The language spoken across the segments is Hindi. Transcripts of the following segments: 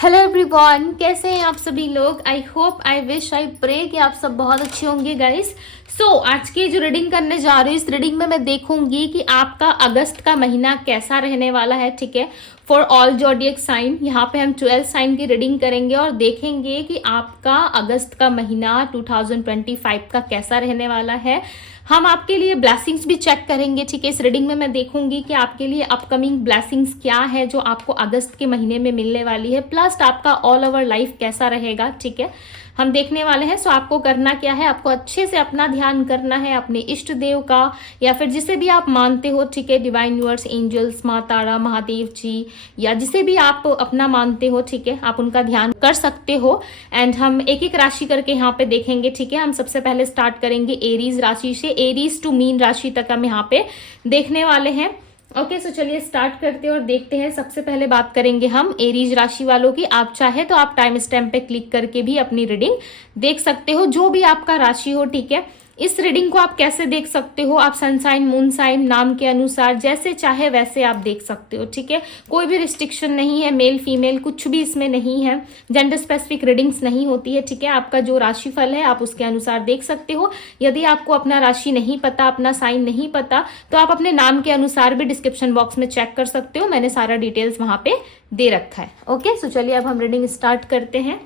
हेलो एवरीवन, कैसे हैं आप सभी लोग। I hope, I wish, I pray कि आप सब बहुत अच्छे होंगे गाइस। आज की जो रीडिंग करने जा रही हूँ, इस रीडिंग में मैं देखूंगी कि आपका अगस्त का महीना कैसा रहने वाला है। ठीक है, फॉर ऑल जोडियक साइन। यहाँ पे हम 12 साइन की रीडिंग करेंगे और देखेंगे कि आपका अगस्त का महीना 2025 का कैसा रहने वाला है। हम आपके लिए ब्लेसिंग्स भी चेक करेंगे। ठीक है, इस रीडिंग में मैं देखूंगी कि आपके लिए अपकमिंग ब्लेसिंग्स क्या है जो आपको अगस्त के महीने में मिलने वाली है, प्लस आपका ऑल ओवर लाइफ कैसा रहेगा। ठीक है, हम देखने वाले हैं। आपको करना क्या है, आपको अच्छे से अपना ध्यान करना है अपने इष्ट देव का, या फिर जिसे भी आप मानते हो। ठीक है, डिवाइन यूनिवर्स, एंजल्स, माँ तारा, महादेव जी, या जिसे भी आप अपना मानते हो। ठीक है, आप उनका ध्यान कर सकते हो। एंड हम एक एक राशि करके यहाँ पे देखेंगे। ठीक है, हम सबसे पहले स्टार्ट करेंगे एरीज राशि से। एरीज टू मीन राशि तक हम यहाँ पे देखने वाले हैं। ओके, सो चलिए स्टार्ट करते हैं और देखते हैं। सबसे पहले बात करेंगे हम एरीज राशि वालों की। आप चाहे तो आप टाइम स्टैम्प पे क्लिक करके भी अपनी रीडिंग देख सकते हो, जो भी आपका राशि हो। ठीक है, इस रीडिंग को आप कैसे देख सकते हो, आप सन साइन, मून साइन, नाम के अनुसार जैसे चाहे वैसे आप देख सकते हो। ठीक है, कोई भी रिस्ट्रिक्शन नहीं है, मेल फीमेल कुछ भी इसमें नहीं है, जेंडर स्पेसिफिक रीडिंग्स नहीं होती है। ठीक है, आपका जो राशिफल है आप उसके अनुसार देख सकते हो। यदि आपको अपना राशि नहीं पता, अपना साइन नहीं पता, तो आप अपने नाम के अनुसार भी डिस्क्रिप्शन बॉक्स में चेक कर सकते हो। मैंने सारा डिटेल्स वहां पे दे रखा है। ओके, सो चलिए अब हम रीडिंग स्टार्ट करते हैं।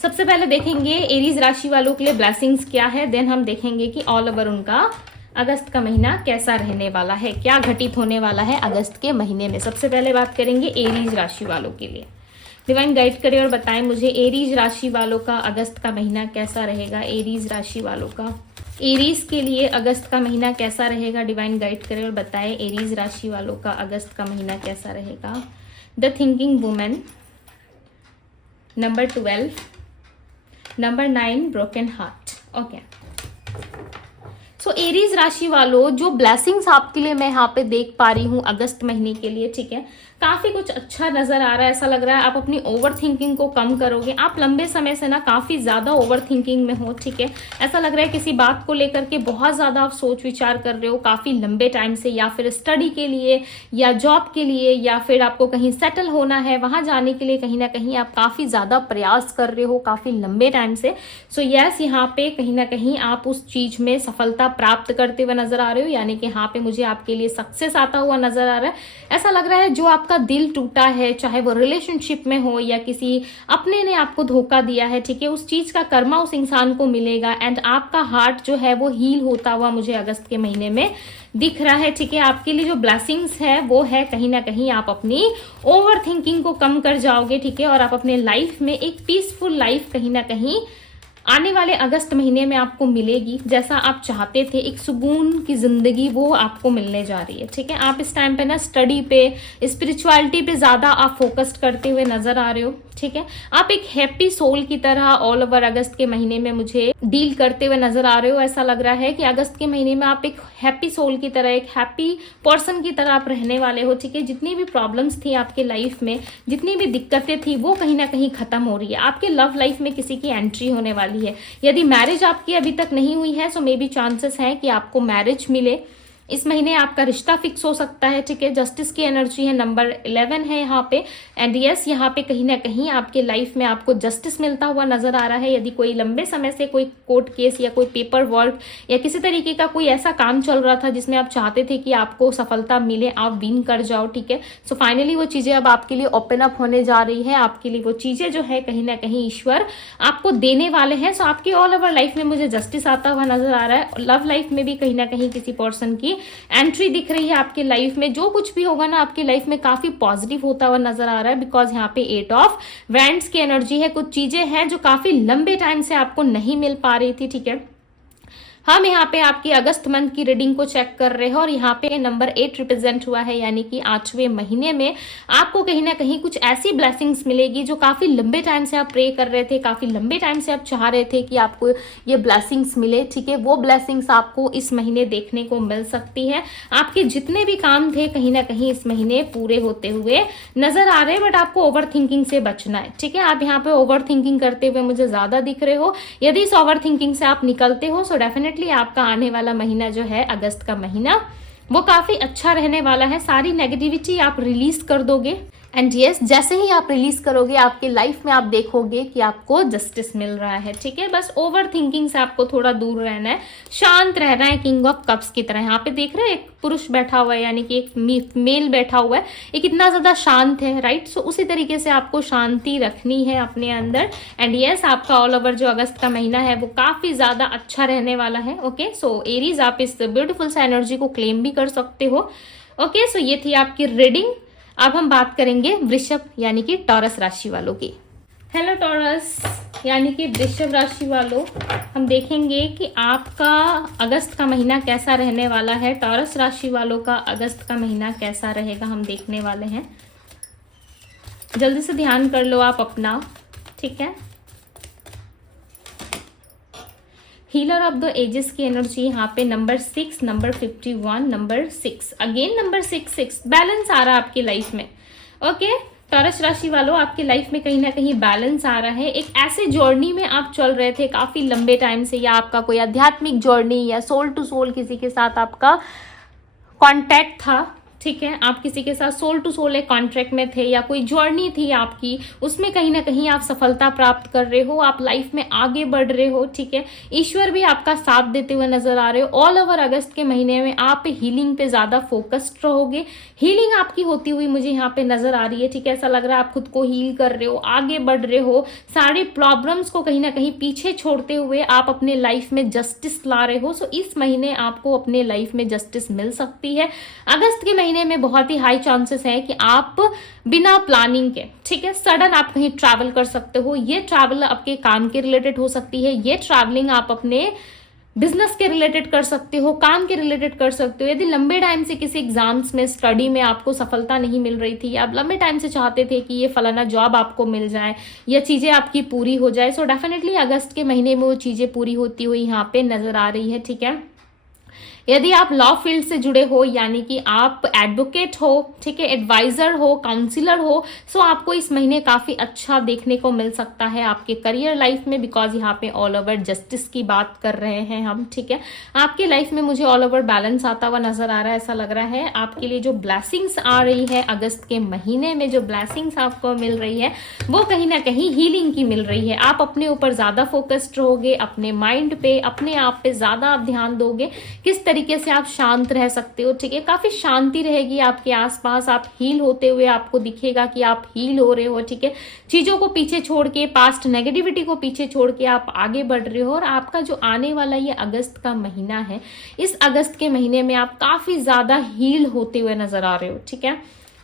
सबसे पहले देखेंगे एरीज राशि वालों के लिए ब्लेसिंग्स क्या है, देन हम देखेंगे कि ऑल ओवर उनका अगस्त का महीना कैसा रहने वाला है, क्या घटित होने वाला है अगस्त के महीने में। सबसे पहले बात करेंगे एरीज राशि वालों के लिए। डिवाइन गाइड करे और बताएं मुझे एरीज राशि वालों का अगस्त का महीना कैसा रहेगा। एरीज राशि वालों का, एरीज के लिए अगस्त का महीना कैसा रहेगा। डिवाइन गाइड करे और बताएं एरीज राशि वालों का अगस्त का महीना कैसा रहेगा। The thinking women, number 12, number 9, broken heart. Okay, so Aries राशि वालों, जो ब्लेसिंग्स आपके लिए मैं यहाँ पे देख पा रही हूँ अगस्त महीने के लिए। ठीक है, काफी कुछ अच्छा नजर आ रहा है। ऐसा लग रहा है आप अपनी ओवर थिंकिंग को कम करोगे। आप लंबे समय से ना काफी ज्यादा ओवर थिंकिंग में हो। ठीक है, ऐसा लग रहा है किसी बात को लेकर के बहुत ज्यादा आप सोच विचार कर रहे हो काफी लंबे टाइम से, या फिर स्टडी के लिए या जॉब के लिए, या फिर आपको कहीं सेटल होना है, वहां जाने के लिए कहीं ना कहीं आप काफी ज्यादा प्रयास कर रहे हो काफी लंबे टाइम से। सो यस, यहाँ पे कहीं ना कहीं आप उस चीज में सफलता प्राप्त करते हुए नजर आ रहे हो, यानी कि यहाँ पे मुझे आपके लिए सक्सेस आता हुआ नजर आ रहा है। ऐसा लग रहा है जो आपका दिल टूटा है, चाहे वो रिलेशनशिप में हो या किसी अपने ने आपको धोखा दिया है। ठीक है, उस चीज का कर्मा उस इंसान को मिलेगा एंड आपका हार्ट जो है वो हील होता हुआ मुझे अगस्त के महीने में दिख रहा है। ठीक है, आपके लिए जो ब्लेसिंग्स है वो है कहीं ना कहीं आप अपनी ओवर थिंकिंग को कम कर जाओगे। ठीक है, और आप अपने लाइफ में एक पीसफुल लाइफ कहीं ना कहीं आने वाले अगस्त महीने में आपको मिलेगी, जैसा आप चाहते थे। एक सुकून की जिंदगी वो आपको मिलने जा रही है। ठीक है, आप इस टाइम पे ना स्टडी पे, स्पिरिचुअलिटी पे ज्यादा आप फोकस्ड करते हुए नजर आ रहे हो। ठीक है, आप एक हैप्पी सोल की तरह ऑल ओवर अगस्त के महीने में मुझे डील करते हुए नजर आ रहे हो। ऐसा लग रहा है कि अगस्त के महीने में आप एक हैप्पी सोल की तरह, एक हैप्पी पर्सन की तरह आप रहने वाले हो। ठीक है, जितनी भी प्रॉब्लम्स थी आपके लाइफ में, जितनी भी दिक्कतें थी, वो कहीं ना कहीं खत्म हो रही है। आपके लव लाइफ में किसी की एंट्री होने वाली है। यदि मैरिज आपकी अभी तक नहीं हुई है, सो मे बी चांसेस है कि आपको मैरिज मिले इस महीने। आपका रिश्ता फिक्स हो सकता है। ठीक है, जस्टिस की एनर्जी है, नंबर 11 है यहाँ पे। एंड यस, यहाँ पे कहीं ना कहीं आपके लाइफ में आपको जस्टिस मिलता हुआ नजर आ रहा है। यदि कोई लंबे समय से कोई कोर्ट केस या कोई पेपर वर्क या किसी तरीके का कोई ऐसा काम चल रहा था जिसमें आप चाहते थे कि आपको सफलता मिले, आप विन कर जाओ। ठीक है, सो फाइनली वो चीजें अब आपके लिए ओपन अप होने जा रही है। आपके लिए वो चीजें जो है कहीं ना कहीं ईश्वर आपको देने वाले हैं। सो आपकी ऑल ओवर लाइफ में मुझे जस्टिस आता हुआ नजर आ रहा है। लव लाइफ में भी कहीं ना कहीं किसी पर्सन की एंट्री दिख रही है आपकी लाइफ में। जो कुछ भी होगा ना आपकी लाइफ में काफी पॉजिटिव होता हुआ नजर आ रहा है, बिकॉज यहाँ पे 8 ऑफ वैंड्स की एनर्जी है। कुछ चीजें हैं जो काफी लंबे टाइम से आपको नहीं मिल पा रही थी। ठीक है, हम यहाँ पे आपकी अगस्त मंथ की रीडिंग को चेक कर रहे हैं और यहाँ पे नंबर 8 रिप्रेजेंट हुआ है, यानी कि 8वें महीने में आपको कहीं ना कहीं कुछ ऐसी ब्लेसिंग्स मिलेगी जो काफी लंबे टाइम से आप प्रे कर रहे थे, काफी लंबे टाइम से आप चाह रहे थे कि आपको ये ब्लेसिंग्स मिले। ठीक है, वो ब्लेसिंग्स आपको इस महीने देखने को मिल सकती है। आपके जितने भी काम थे कहीं ना कहीं इस महीने पूरे होते हुए नजर आ रहे हैं, बट आपको ओवर थिंकिंग से बचना है। ठीक है, आप यहाँ पे ओवर थिंकिंग करते हुए मुझे ज्यादा दिख रहे हो। यदि इस ओवर थिंकिंग से आप निकलते हो, सो डेफिनेटली आपका आने वाला महीना जो है अगस्त का महीना वो काफी अच्छा रहने वाला है। सारी नेगेटिविटी आप रिलीज कर दोगे एंड यस, जैसे ही आप रिलीज करोगे आपके लाइफ में आप देखोगे कि आपको जस्टिस मिल रहा है, ठीक है। बस ओवर थिंकिंग से आपको थोड़ा दूर रहना है, शांत रहना है, किंग ऑफ कप्स की तरह। यहाँ पे देख रहे हैं एक पुरुष बैठा हुआ है, यानी कि एक मेल बैठा हुआ है, ये कितना ज्यादा शांत है, राइट। सो उसी तरीके से आपको शांति रखनी है अपने अंदर। एंड यस, आपका ऑल ओवर जो अगस्त का महीना है वो काफी ज्यादा अच्छा रहने वाला है। ओके, सो एरीज, आप इस ब्यूटीफुल सा एनर्जी को क्लेम भी कर सकते हो। ओके, सो ये थी आपकी रीडिंग। अब हम बात करेंगे वृषभ यानी कि टॉरस राशि वालों की। हेलो टॉरस यानी कि वृषभ राशि वालों, हम देखेंगे कि आपका अगस्त का महीना कैसा रहने वाला है। टॉरस राशि वालों का अगस्त का महीना कैसा रहेगा हम देखने वाले हैं। जल्दी से ध्यान कर लो आप अपना, ठीक है। हीलर ऑफ द एजेस की एनर्जी यहाँ पे number 6, number 51, number 6, again number 6, balance आ रहा है आपकी लाइफ में। ओके, टॉरस राशि वालों, आपकी लाइफ में कहीं ना कहीं बैलेंस आ रहा है। एक ऐसे जर्नी में आप चल रहे थे काफी लंबे टाइम से, या आपका कोई आध्यात्मिक जर्नी या सोल टू सोल किसी के साथ आपका कॉन्टैक्ट था, ठीक है। आप किसी के साथ सोल टू सोल एक कॉन्ट्रैक्ट में थे, या कोई जर्नी थी आपकी, उसमें कहीं ना कहीं आप सफलता प्राप्त कर रहे हो, आप लाइफ में आगे बढ़ रहे हो, ठीक है। ईश्वर भी आपका साथ देते हुए नजर आ रहे हो। ऑल ओवर अगस्त के महीने में आप हीलिंग पे ज्यादा फोकस्ड रहोगे। हीलिंग आपकी होती हुई मुझे यहाँ पे नजर आ रही है, ठीक है। ऐसा लग रहा है आप खुद को हील कर रहे हो, आगे बढ़ रहे हो, सारे प्रॉब्लम्स को कहीं ना कहीं पीछे छोड़ते हुए आप अपने लाइफ में जस्टिस ला रहे हो। सो इस महीने आपको अपने लाइफ में जस्टिस मिल सकती है। अगस्त के महीने में बहुत ही हाई चांसेस है कि आप बिना प्लानिंग के, ठीक है, सडन आप कहीं ट्रैवल कर सकते हो। ये ट्रैवल आपके काम के रिलेटेड हो सकती है, ये ट्रैवलिंग आप अपने बिजनेस के रिलेटेड कर सकते हो, काम के रिलेटेड कर सकते हो। यदि लंबे टाइम से किसी एग्जाम्स में, स्टडी में आपको सफलता नहीं मिल रही थी, या आप लंबे टाइम से चाहते थे कि ये फलाना जॉब आपको मिल जाए या चीजें आपकी पूरी हो जाए, सो डेफिनेटली अगस्त के महीने में वो चीजें पूरी होती हुई यहाँ पे नजर आ रही है, ठीक है। यदि आप लॉ फील्ड से जुड़े हो, यानी कि आप एडवोकेट हो, ठीक है, एडवाइजर हो, काउंसिलर हो, सो आपको इस महीने काफी अच्छा देखने को मिल सकता है आपके करियर लाइफ में, बिकॉज यहाँ पे ऑल ओवर जस्टिस की बात कर रहे हैं हम, ठीक है। आपकी लाइफ में मुझे ऑल ओवर बैलेंस आता हुआ नजर आ रहा है। ऐसा लग रहा है आपके लिए जो ब्लेसिंग्स आ रही है अगस्त के महीने में, जो ब्लेसिंग्स आपको मिल रही है वो कहीं ना कहीं हीलिंग की मिल रही है। आप अपने ऊपर ज्यादा फोकस्ड रहोगे, अपने माइंड पे, अपने आप पे ज्यादा आप ध्यान दोगे, किस तरीके से आप शांत रह सकते हो, ठीक है। काफी शांति रहेगी आपके आसपास, आप हील होते हुए आपको दिखेगा कि आप हील हो रहे हो, ठीक है। चीजों को पीछे छोड़ के, पास्ट नेगेटिविटी को पीछे छोड़ के आप आगे बढ़ रहे हो। और आपका जो आने वाला ये अगस्त का महीना है, इस अगस्त के महीने में आप काफी ज्यादा हील होते हुए नजर आ रहे हो, ठीक है।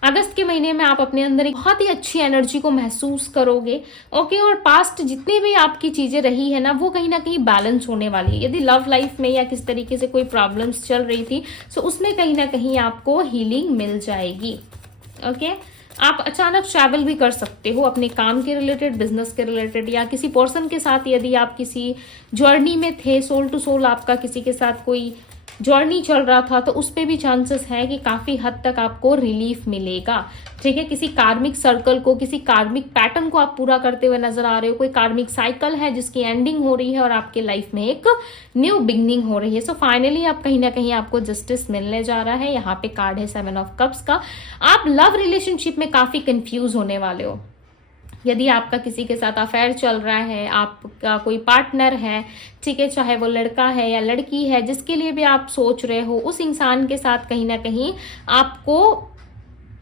अगस्त के महीने में आप अपने अंदर एक बहुत ही अच्छी एनर्जी को महसूस करोगे, ओके। और पास्ट जितनी भी आपकी चीजें रही है ना, वो कहीं ना कहीं बैलेंस होने वाली है। यदि लव लाइफ में या किस तरीके से कोई प्रॉब्लम्स चल रही थी, सो उसमें कहीं ना कहीं आपको हीलिंग मिल जाएगी, ओके। आप अचानक ट्रैवल भी कर सकते हो अपने काम के रिलेटेड, बिजनेस के रिलेटेड, या किसी पर्सन के साथ यदि आप किसी जर्नी में थे, सोल टू सोल आपका किसी के साथ कोई जर्नी चल रहा था, तो उस पे भी चांसेस है कि काफी हद तक आपको रिलीफ मिलेगा, ठीक है। किसी कार्मिक सर्कल को, किसी कार्मिक पैटर्न को आप पूरा करते हुए नजर आ रहे हो। कोई कार्मिक साइकिल है जिसकी एंडिंग हो रही है और आपके लाइफ में एक न्यू बिगनिंग हो रही है। सो फाइनली आप कहीं ना कहीं आपको जस्टिस मिलने जा रहा है। यहाँ पे कार्ड है 7 ऑफ कप्स का। आप लव रिलेशनशिप में काफी कंफ्यूज होने वाले हो। यदि आपका किसी के साथ अफेयर चल रहा है, आपका कोई पार्टनर है, ठीक है, चाहे वो लड़का है या लड़की है, जिसके लिए भी आप सोच रहे हो, उस इंसान के साथ कहीं ना कहीं आपको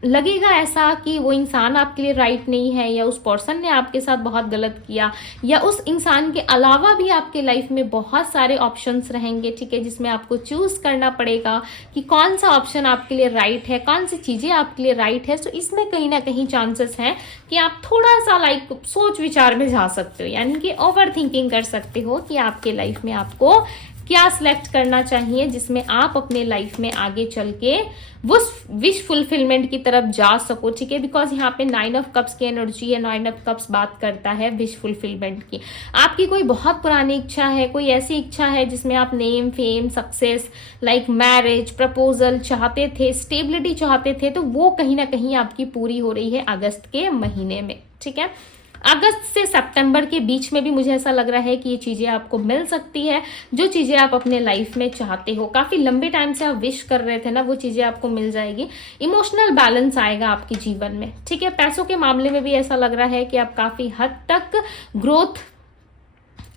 लगेगा ऐसा कि वो इंसान आपके लिए राइट नहीं है, या उस पर्सन ने आपके साथ बहुत गलत किया, या उस इंसान के अलावा भी आपके लाइफ में बहुत सारे ऑप्शंस रहेंगे, ठीक है, जिसमें आपको चूज करना पड़ेगा कि कौन सा ऑप्शन आपके लिए राइट है, कौन सी चीजें आपके लिए राइट है। सो इसमें कहीं ना कहीं चांसेस हैं कि आप थोड़ा सा सोच विचार में जा सकते हो, यानी कि ओवर थिंकिंग कर सकते हो कि आपके लाइफ में आपको क्या सिलेक्ट करना चाहिए, जिसमें आप अपने लाइफ में आगे चल के वो विश फुलफिलमेंट की तरफ जा सको, ठीक है। बिकॉज यहाँ पे 9 ऑफ कप्स की एनर्जी है। 9 ऑफ कप्स बात करता है विश फुलफिलमेंट की। आपकी कोई बहुत पुरानी इच्छा है, कोई ऐसी इच्छा है जिसमें आप name, fame, success, like marriage, proposal चाहते थे, स्टेबिलिटी चाहते थे, तो वो कहीं ना कहीं आपकी पूरी हो रही है अगस्त के महीने में, ठीक है। अगस्त से सितंबर के बीच में भी मुझे ऐसा लग रहा है कि ये चीजें आपको मिल सकती है, जो चीजें आप अपने लाइफ में चाहते हो, काफी लंबे टाइम से आप विश कर रहे थे ना, वो चीजें आपको मिल जाएगी। इमोशनल बैलेंस आएगा आपके जीवन में, ठीक है। पैसों के मामले में भी ऐसा लग रहा है कि आप काफी हद तक ग्रोथ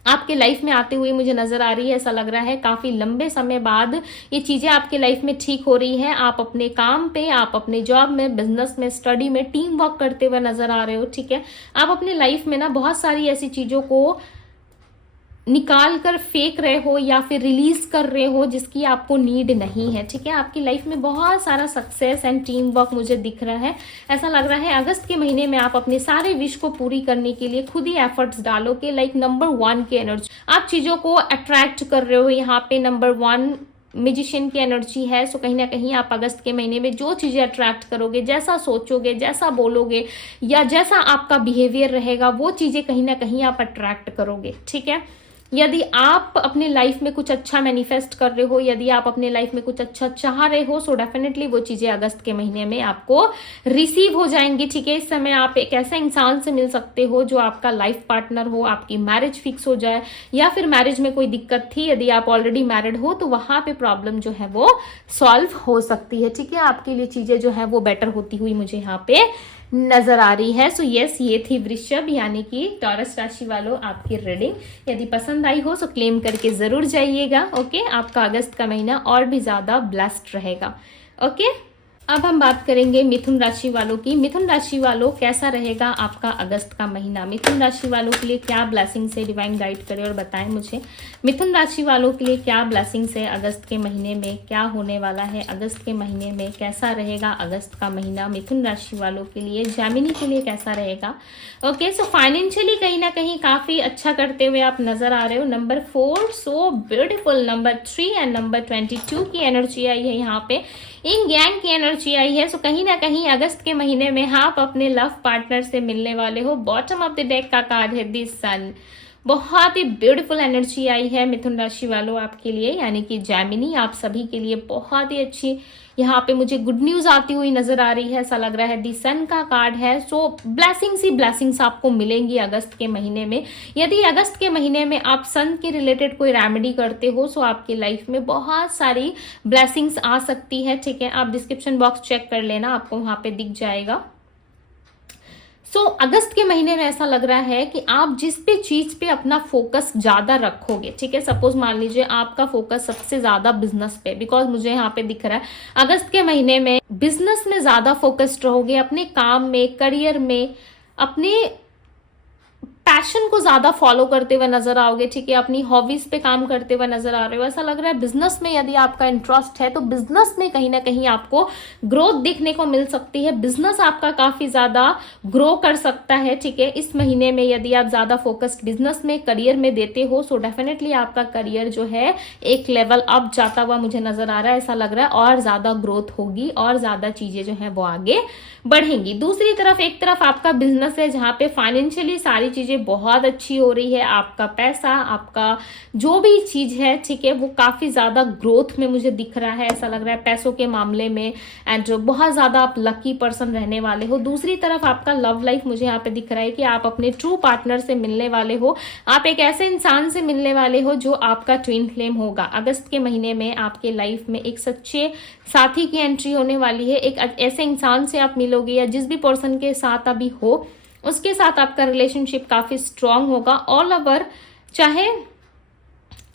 आपके लाइफ में आते हुए मुझे नजर आ रही है। ऐसा लग रहा है काफी लंबे समय बाद ये चीजें आपके लाइफ में ठीक हो रही हैं। आप अपने काम पे, आप अपने जॉब में, बिजनेस में, स्टडी में टीम वर्क करते हुए नजर आ रहे हो, ठीक है। आप अपने लाइफ में ना बहुत सारी ऐसी चीजों को निकाल कर फेंक रहे हो या फिर रिलीज कर रहे हो जिसकी आपको नीड नहीं है, ठीक है। आपकी लाइफ में बहुत सारा सक्सेस एंड टीम वर्क मुझे दिख रहा है। ऐसा लग रहा है अगस्त के महीने में आप अपने सारे विश को पूरी करने के लिए खुद ही एफर्ट्स डालोगे। लाइक नंबर 1 की एनर्जी, आप चीजों को अट्रैक्ट कर रहे हो। यहाँ पे नंबर 1 मैजिशियन की एनर्जी है। सो कहीं ना कहीं आप अगस्त के महीने में जो चीजें अट्रैक्ट करोगे, जैसा सोचोगे, जैसा बोलोगे या जैसा आपका बिहेवियर रहेगा, वो चीजें कहीं ना कहीं आप अट्रैक्ट करोगे, ठीक है। यदि आप अपने लाइफ में कुछ अच्छा मैनिफेस्ट कर रहे हो, यदि आप अपने लाइफ में कुछ अच्छा चाह रहे हो, सो डेफिनेटली वो चीजें अगस्त के महीने में आपको रिसीव हो जाएंगी, ठीक है। इस समय आप एक ऐसे इंसान से मिल सकते हो जो आपका लाइफ पार्टनर हो, आपकी मैरिज फिक्स हो जाए, या फिर मैरिज में कोई दिक्कत थी, यदि आप ऑलरेडी मैरिड हो तो वहां पे प्रॉब्लम जो है वो सॉल्व हो सकती है, ठीक है। आपके लिए चीजें जो है वो बेटर होती हुई मुझे यहाँ पे नजर आ रही है। सो यस, ये थी वृषभ यानी कि टॉरस राशि वालों आपकी रीडिंग। यदि पसंद आई हो तो क्लेम करके जरूर जाइएगा, ओके। आपका अगस्त का महीना और भी ज्यादा ब्लेस्ड रहेगा, ओके। अब हम बात करेंगे मिथुन राशि वालों की। मिथुन राशि वालों, कैसा रहेगा आपका अगस्त का महीना? मिथुन राशि वालों के लिए क्या ब्लेसिंग से डिवाइन गाइड करे और बताएं मुझे। मिथुन राशि वालों के लिए क्या ब्लेसिंग से अगस्त के महीने में क्या होने वाला है? अगस्त के महीने में कैसा रहेगा अगस्त का महीना मिथुन राशि वालों के लिए? जेमिनी के लिए कैसा रहेगा? ओके, सो फाइनेंशियली कहीं ना कहीं काफी अच्छा करते हुए आप नजर आ रहे हो। Number 4 so beautiful, number 3 and number 22 की एनर्जी आई है यहाँ पे, इंग यांग की एनर्जी आई है। सो कहीं ना कहीं अगस्त के महीने में आप अपने लव पार्टनर से मिलने वाले हो। बॉटम ऑफ द डेक का कार्ड है दी सन। बहुत ही ब्यूटीफुल एनर्जी आई है मिथुन राशि वालों आपके लिए, यानी कि जेमिनी आप सभी के लिए बहुत ही अच्छी यहाँ पे मुझे गुड न्यूज आती हुई नजर आ रही है। ऐसा लग रहा है दी सन का कार्ड है। सो ब्लेसिंग्स ही ब्लेसिंग्स आपको मिलेंगी अगस्त के महीने में। यदि अगस्त के महीने में आप सन के रिलेटेड कोई रेमेडी करते हो, सो आपकी लाइफ में बहुत सारी ब्लेसिंग्स आ सकती है, ठीक है। आप डिस्क्रिप्शन बॉक्स चेक कर लेना, आपको वहां पे दिख जाएगा। सो अगस्त के महीने में ऐसा लग रहा है कि आप जिस भी चीज पे अपना फोकस ज्यादा रखोगे, ठीक है। सपोज मान लीजिए आपका फोकस सबसे ज्यादा बिजनेस पे, बिकॉज मुझे यहाँ पे दिख रहा है अगस्त के महीने में बिजनेस में ज्यादा फोकस्ड रहोगे, अपने काम में, करियर में, अपने पैशन को ज्यादा फॉलो करते हुए नजर आओगे, ठीक है। अपनी हॉबीज पे काम करते हुए नजर आ रहे हो। ऐसा लग रहा है बिजनेस में यदि आपका इंटरेस्ट है तो बिजनेस में कहीं ना कहीं आपको ग्रोथ देखने को मिल सकती है। बिजनेस आपका काफी ज्यादा ग्रो कर सकता है, ठीक है। इस महीने में यदि आप ज्यादा फोकस्ड बिजनेस में, करियर में देते हो, सो डेफिनेटली आपका करियर जो है एक लेवल अप जाता हुआ मुझे नजर आ रहा है। ऐसा लग रहा है और ज्यादा ग्रोथ होगी और ज्यादा चीजें जो है वो आगे बढ़ेंगी। दूसरी तरफ एक तरफ आपका बिजनेस है जहां पे फाइनेंशियली सारी चीजें बहुत अच्छी हो रही है। आपका पैसा, आपका जो भी चीज है, ठीक है, वो काफी ज्यादा ग्रोथ में मुझे दिख रहा है। ऐसा लग रहा है पैसों के मामले में एंड बहुत ज्यादा आप लकी पर्सन रहने वाले हो। दूसरी तरफ आपका लव लाइफ मुझे यहाँ पे दिख रहा है कि आप अपने ट्रू पार्टनर से मिलने वाले हो। आप एक ऐसे इंसान से मिलने वाले हो जो आपका ट्विन फ्लेम होगा। अगस्त के महीने में आपके लाइफ में एक सच्चे साथी की एंट्री होने वाली है। एक ऐसे इंसान से आप मिलोगे या जिस भी पर्सन के साथ अभी हो उसके साथ आपका रिलेशनशिप काफी स्ट्रांग होगा ऑल ओवर। चाहे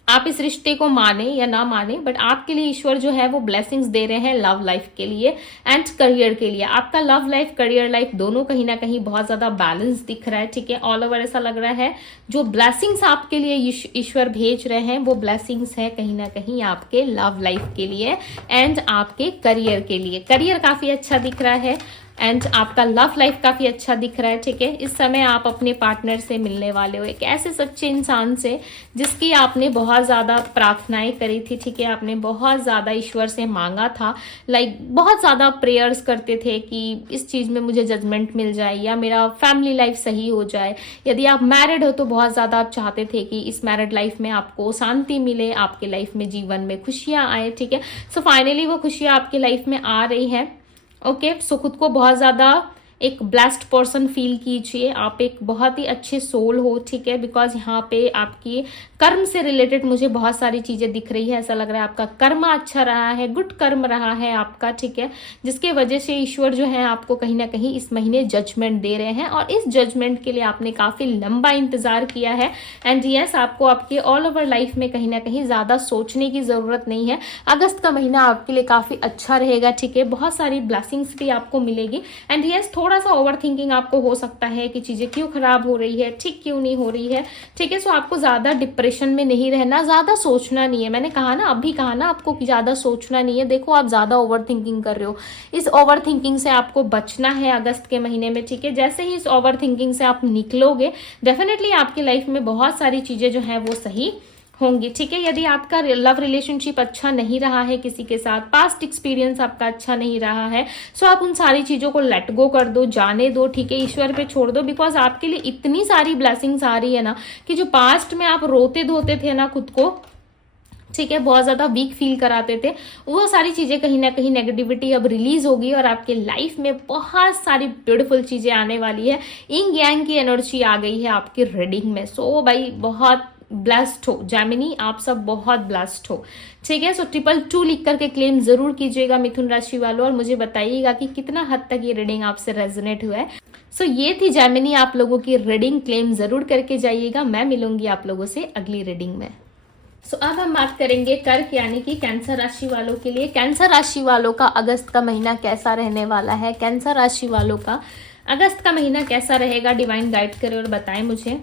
आप इस रिश्ते को माने या ना माने, बट आपके लिए ईश्वर जो है वो ब्लेसिंग्स दे रहे हैं लव लाइफ के लिए एंड करियर के लिए। आपका लव लाइफ, करियर लाइफ दोनों कहीं ना कहीं बहुत ज्यादा बैलेंस दिख रहा है, ठीक है। ऑल ओवर ऐसा लग रहा है जो ब्लेसिंग्स आपके लिए ईश्वर भेज रहे हैं वो ब्लेसिंग्स है कहीं ना कहीं आपके लव लाइफ के लिए एंड आपके करियर के लिए। करियर काफी अच्छा दिख रहा है एंड आपका लव लाइफ काफी अच्छा दिख रहा है, ठीक है। इस समय आप अपने पार्टनर से मिलने वाले हो, एक ऐसे सच्चे इंसान से जिसकी आपने बहुत ज्यादा प्रार्थनाएं करी थी, ठीक है। आपने बहुत ज्यादा ईश्वर से मांगा था, लाइक बहुत ज्यादा प्रेयर्स करते थे कि इस चीज में मुझे जजमेंट मिल जाए या मेरा फैमिली लाइफ सही हो जाए। यदि आप मैरिड हो तो बहुत ज्यादा आप चाहते थे कि इस मैरिड लाइफ में आपको शांति मिले, आपके लाइफ में जीवन में खुशियां आए, ठीक है। सो फाइनली वो खुशियां आपकी लाइफ में आ रही है, ओके। सो खुद को बहुत ज्यादा एक ब्लेस्ड पर्सन फील कीजिए, आप एक बहुत ही अच्छे सोल हो, ठीक है, बिकॉज यहाँ पे आपकी कर्म से रिलेटेड मुझे बहुत सारी चीजें दिख रही है। ऐसा लग रहा है आपका कर्म अच्छा रहा है, गुड कर्म रहा है आपका, ठीक है, जिसके वजह से ईश्वर जो है आपको कहीं ना कहीं इस महीने जजमेंट दे रहे हैं और इस जजमेंट के लिए आपने काफी लंबा इंतजार किया है। एंड यस, आपको आपके ऑल ओवर लाइफ में कहीं ना कहीं ज्यादा सोचने की जरूरत नहीं है। अगस्त का महीना आपके लिए काफी अच्छा रहेगा, ठीक है, बहुत सारी ब्लेसिंग्स भी आपको मिलेगी। एंड यस, थोड़ा सा ओवर थिंकिंग आपको हो सकता है कि चीजें क्यों खराब हो रही है, ठीक क्यों नहीं हो रही है, ठीक है। सो आपको ज्यादा डिप्रेशन में नहीं रहना, ज्यादा सोचना नहीं है। मैंने कहा ना, अभी कहा ना आपको कि ज्यादा सोचना नहीं है। देखो आप ज्यादा ओवर थिंकिंग कर रहे हो, इस ओवर थिंकिंग से आपको बचना है अगस्त के महीने में, ठीक है। जैसे ही इस ओवर थिंकिंग से आप निकलोगे, डेफिनेटली आपकी लाइफ में बहुत सारी चीजें जो है वो सही होंगी, ठीक है। यदि आपका लव रिलेशनशिप अच्छा नहीं रहा है किसी के साथ, पास्ट एक्सपीरियंस आपका अच्छा नहीं रहा है, सो आप उन सारी चीजों को लेट गो कर दो, जाने दो, ठीक है, ईश्वर पे छोड़ दो। बिकॉज आपके लिए इतनी सारी ब्लेसिंग्स आ रही है ना कि जो पास्ट में आप रोते धोते थे ना खुद को, ठीक है, बहुत ज्यादा वीक फील कराते थे, वो सारी चीजें कहीं ना कहीं नेगेटिविटी अब रिलीज होगी और आपके लाइफ में बहुत सारी ब्यूटीफुल चीजें आने वाली है। इंग यांग की एनर्जी आ गई है आपकी रीडिंग में। सो भाई बहुत ब्लेस्ड हो जेमिनी, आप सब बहुत ब्लेस्ड हो, ठीक है। सो 222 लिख करके क्लेम जरूर कीजिएगा मिथुन राशि वालों और मुझे बताइएगा कि कितना हद तक ये रीडिंग आपसे रेजोनेट हुआ है। सो ये थी जेमिनी आप लोगों की रीडिंग, क्लेम जरूर करके जाइएगा। मैं मिलूंगी आप लोगों से अगली रीडिंग में। सो अब हम बात करेंगे कर्क यानी कि कैंसर राशि वालों के लिए। कैंसर राशि वालों का अगस्त का महीना कैसा रहने वाला है? कैंसर राशि वालों का अगस्त का महीना कैसा रहेगा? डिवाइन गाइड करें और बताएं मुझे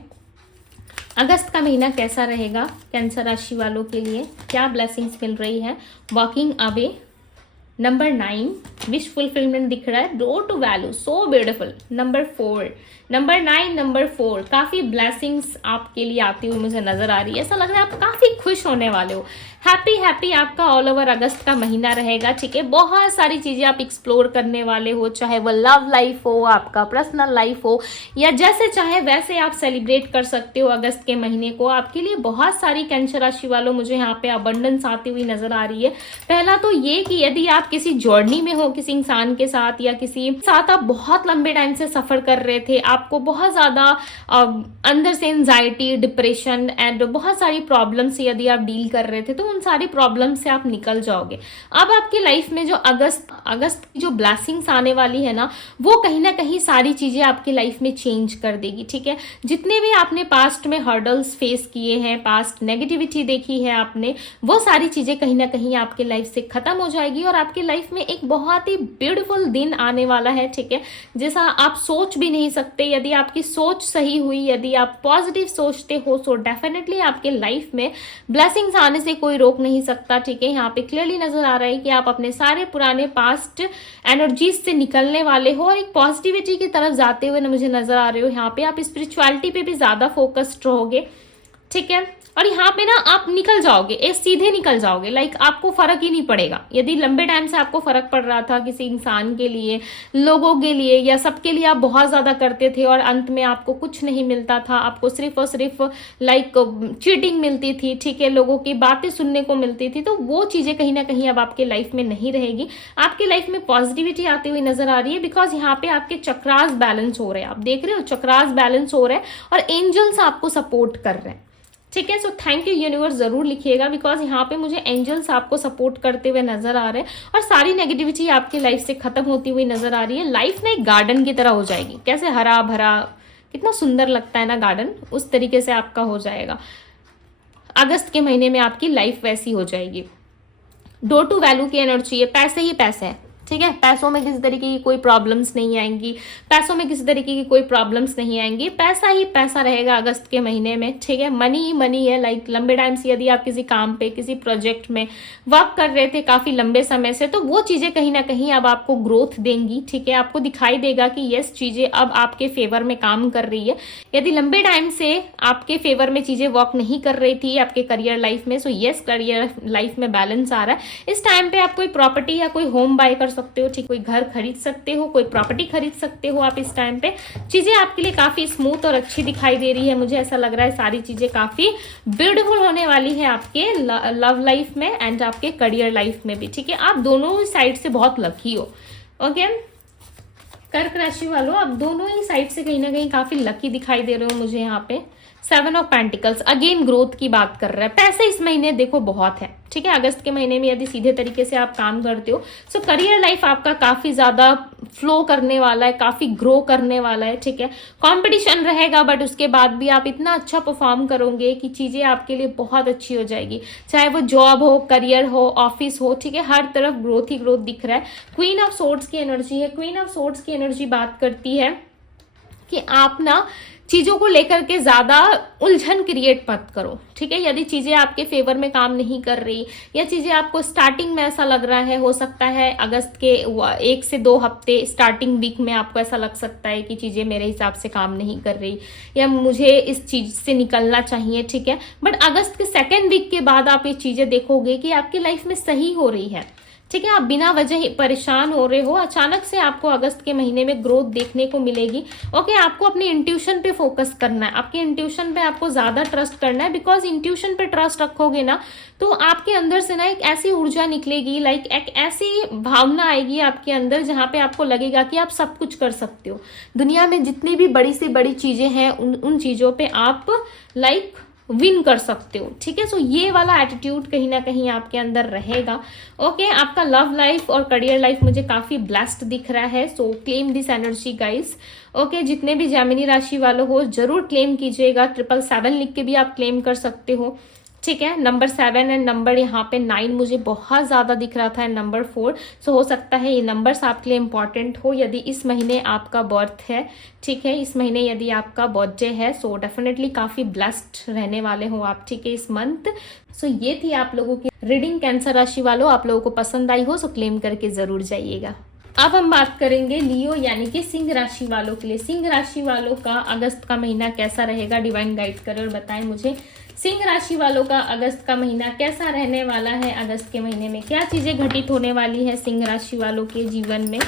अगस्त का महीना कैसा रहेगा कैंसर राशि वालों के लिए, क्या ब्लेसिंग्स मिल रही है। Walking away, number 9 wish fulfilment दिख रहा है, door to value, so beautiful, number 4, number 9, number 4, काफी ब्लेसिंग्स आपके लिए आती हुई मुझे नजर आ रही है। ऐसा लग रहा है आप काफी खुश होने वाले हो। हैप्पी हैप्पी आपका ऑल ओवर अगस्त का महीना रहेगा, ठीक है। बहुत सारी चीजें आप एक्सप्लोर करने वाले हो, चाहे वो लव लाइफ हो, आपका पर्सनल लाइफ हो, या जैसे चाहे वैसे आप सेलिब्रेट कर सकते हो अगस्त के महीने को। आपके लिए बहुत सारी कैंसर राशि वालों मुझे यहाँ पे अबंडेंस आती हुई नजर आ रही है। पहला तो ये कि यदि आप किसी जर्नी में हो किसी इंसान के साथ या किसी साथ आप बहुत लंबे टाइम से सफर कर रहे थे, आपको बहुत ज्यादा अंदर से एंजाइटी, डिप्रेशन एंड बहुत सारी प्रॉब्लम से यदि आप डील कर रहे थे, तो उन सारी प्रॉब्लम से आप निकल जाओगे। अब आपकी लाइफ में जो अगस्त की जो ब्लेसिंग्स आने वाली है ना, वो कहीं ना कहीं सारी चीजें आपकी लाइफ में चेंज कर देगी, ठीक है। जितने भी आपने पास्ट में हर्डल्स फेस किए हैं, पास्ट नेगेटिविटी देखी है आपने, वो सारी चीजें कहीं ना कहीं आपके लाइफ से खत्म हो जाएगी और आपकी लाइफ में एक बहुत ही ब्यूटीफुल दिन आने वाला है, ठीक है, जैसा आप सोच भी नहीं सकते। यदि आपकी सोच सही हुई, यदि आप पॉजिटिव सोचते हो, सो डेफिनेटली आपके लाइफ में ब्लेसिंग्स आने से कोई रोक नहीं सकता, ठीक है। यहाँ पे क्लियरली नजर आ रहा है कि आप अपने सारे पुराने पास्ट एनर्जीज से निकलने वाले हो और एक पॉजिटिविटी की तरफ जाते हुए मुझे नजर आ रहे हो। यहाँ पे आप स्पिरिचुअलिटी पे भी ज्यादा फोकस्ड रहोगे, ठीक है, और यहाँ पे ना आप निकल जाओगे, सीधे निकल जाओगे, लाइक आपको फर्क ही नहीं पड़ेगा। यदि लंबे टाइम से आपको फर्क पड़ रहा था किसी इंसान के लिए, लोगों के लिए या सबके लिए आप बहुत ज्यादा करते थे और अंत में आपको कुछ नहीं मिलता था, आपको सिर्फ और सिर्फ लाइक चीटिंग मिलती थी, ठीक है, लोगों की बातें सुनने को मिलती थी, तो वो चीजें कहीं ना कहीं अब आपके लाइफ में नहीं रहेगी। आपकी लाइफ में पॉजिटिविटी आती हुई नजर आ रही है बिकॉज यहाँ पे आपके चक्रास बैलेंस हो रहे हैं। आप देख रहे हो चक्रास बैलेंस हो रहे हैं और एंजल्स आपको सपोर्ट कर रहे हैं, ठीक है। सो थैंक यू यूनिवर्स जरूर लिखिएगा बिकॉज यहाँ पे मुझे एंजल्स आपको सपोर्ट करते हुए नजर आ रहे हैं और सारी नेगेटिविटी आपकी लाइफ से खत्म होती हुई नजर आ रही है। लाइफ ना एक गार्डन की तरह हो जाएगी, कैसे हरा भरा, कितना सुंदर लगता है ना गार्डन, उस तरीके से आपका हो जाएगा। अगस्त के महीने में आपकी लाइफ वैसी हो जाएगी। डोर टू वैल्यू की एनर्जी है, पैसे ही पैसे हैं, ठीक है। पैसों में किसी तरीके की कोई प्रॉब्लम्स नहीं आएंगी, पैसों में किसी तरीके की कोई प्रॉब्लम्स नहीं आएंगी, पैसा ही पैसा रहेगा अगस्त के महीने में, ठीक है। मनी ही मनी है, लाइक लंबे टाइम से यदि आप किसी काम पे किसी प्रोजेक्ट में वर्क कर रहे थे काफी लंबे समय से, तो वो चीजें कहीं ना कहीं अब आपको ग्रोथ देंगी, ठीक है। आपको दिखाई देगा कि यस चीजें अब आपके फेवर में काम कर रही है। यदि लंबे टाइम से आपके फेवर में चीजें वर्क नहीं कर रही थी आपके करियर लाइफ में, सो यस करियर लाइफ में बैलेंस आ रहा है। इस टाइम पे आप कोई प्रॉपर्टी या कोई होम बाय कर सकते हो, ठीक, कोई घर खरीद सकते हो, कोई प्रॉपर्टी खरीद सकते हो आप। इस टाइम पे चीजें आपके लिए काफी स्मूथ और अच्छी दिखाई दे रही है, मुझे ऐसा लग रहा है सारी चीजें काफी ब्यूटीफुल होने वाली है आपके लव लाइफ में एंड आपके करियर लाइफ में भी, ठीक है। आप दोनों साइड से बहुत लकी हो, ओके। कर्क राशि वालों, आप दोनों ही साइड से कहीं ना कहीं काफी लकी दिखाई दे रहे हो मुझे यहाँ पे। 7 ऑफ पेंटिकल्स अगेन ग्रोथ की बात कर रहा है। पैसे इस महीने देखो बहुत है, ठीक है। अगस्त के महीने में यदि सीधे तरीके से आप काम करते हो, सो करियर लाइफ आपका काफी ज्यादा फ्लो करने वाला है, काफी ग्रो करने वाला है, ठीक है। कंपटीशन रहेगा, बट उसके बाद भी आप इतना अच्छा परफॉर्म करोगे कि चीजें आपके लिए बहुत अच्छी हो जाएगी। चाहे वो जॉब हो, करियर हो, ऑफिस हो, ठीक है, हर तरफ ग्रोथ ही ग्रोथ दिख रहा है। क्वीन ऑफ सोर्ड्स की एनर्जी है। क्वीन ऑफ सोर्ड्स की एनर्जी बात करती है कि आप ना चीजों को लेकर के ज्यादा उलझन क्रिएट मत करो, ठीक है। यदि चीजें आपके फेवर में काम नहीं कर रही या चीजें आपको स्टार्टिंग में ऐसा लग रहा है, हो सकता है अगस्त के 1 से 2 हफ्ते स्टार्टिंग वीक में आपको ऐसा लग सकता है कि चीजें मेरे हिसाब से काम नहीं कर रही या मुझे इस चीज से निकलना चाहिए, ठीक है। बट अगस्त के 2nd वीक के बाद आप ये चीजें देखोगे कि आपकी लाइफ में सही हो रही है, ठीक है। आप बिना वजह ही परेशान हो रहे हो, अचानक से आपको अगस्त के महीने में ग्रोथ देखने को मिलेगी। ओके, आपको अपनी इंट्यूशन पे फोकस करना है, आपके इंट्यूशन पे आपको ज्यादा ट्रस्ट करना है। बिकॉज इंट्यूशन पे ट्रस्ट रखोगे ना तो आपके अंदर से ना एक ऐसी ऊर्जा निकलेगी, लाइक एक ऐसी भावना आएगी आपके अंदर जहां पे आपको लगेगा कि आप सब कुछ कर सकते हो। दुनिया में जितनी भी बड़ी से बड़ी चीजें हैं उन चीजों पे आप लाइक विन कर सकते हो, ठीक है। सो ये वाला एटीट्यूड कहीं ना कहीं आपके अंदर रहेगा। ओके, आपका लव लाइफ और करियर लाइफ मुझे काफी ब्लेस्ड दिख रहा है। सो claim this energy guys. Okay, जितने भी जेमिनी राशि वालों हो जरूर क्लेम कीजिएगा। 777 लिख के भी आप क्लेम कर सकते हो, ठीक है। नंबर 7 एंड नंबर यहाँ पे 9 मुझे बहुत ज्यादा दिख रहा था, नंबर 4। सो हो सकता है ये नंबर्स आपके लिए इंपॉर्टेंट हो यदि इस महीने आपका बर्थ है, ठीक है। इस महीने यदि आपका बर्थडे है, सो डेफिनेटली काफी ब्लेस्ड रहने वाले हो आप, ठीक है, इस मंथ। सो ये थी आप लोगों की रीडिंग कैंसर राशि वालों। आप लोगों को पसंद आई हो सो क्लेम करके जरूर जाइएगा। अब हम बात करेंगे लियो यानी कि सिंह राशि वालों के लिए। सिंह राशि वालों का अगस्त का महीना कैसा रहेगा, डिवाइन गाइड करें और बताएं मुझे। सिंह राशि वालों का अगस्त का महीना कैसा रहने वाला है, अगस्त के महीने में क्या चीजें घटित होने वाली है सिंह राशि वालों के जीवन में।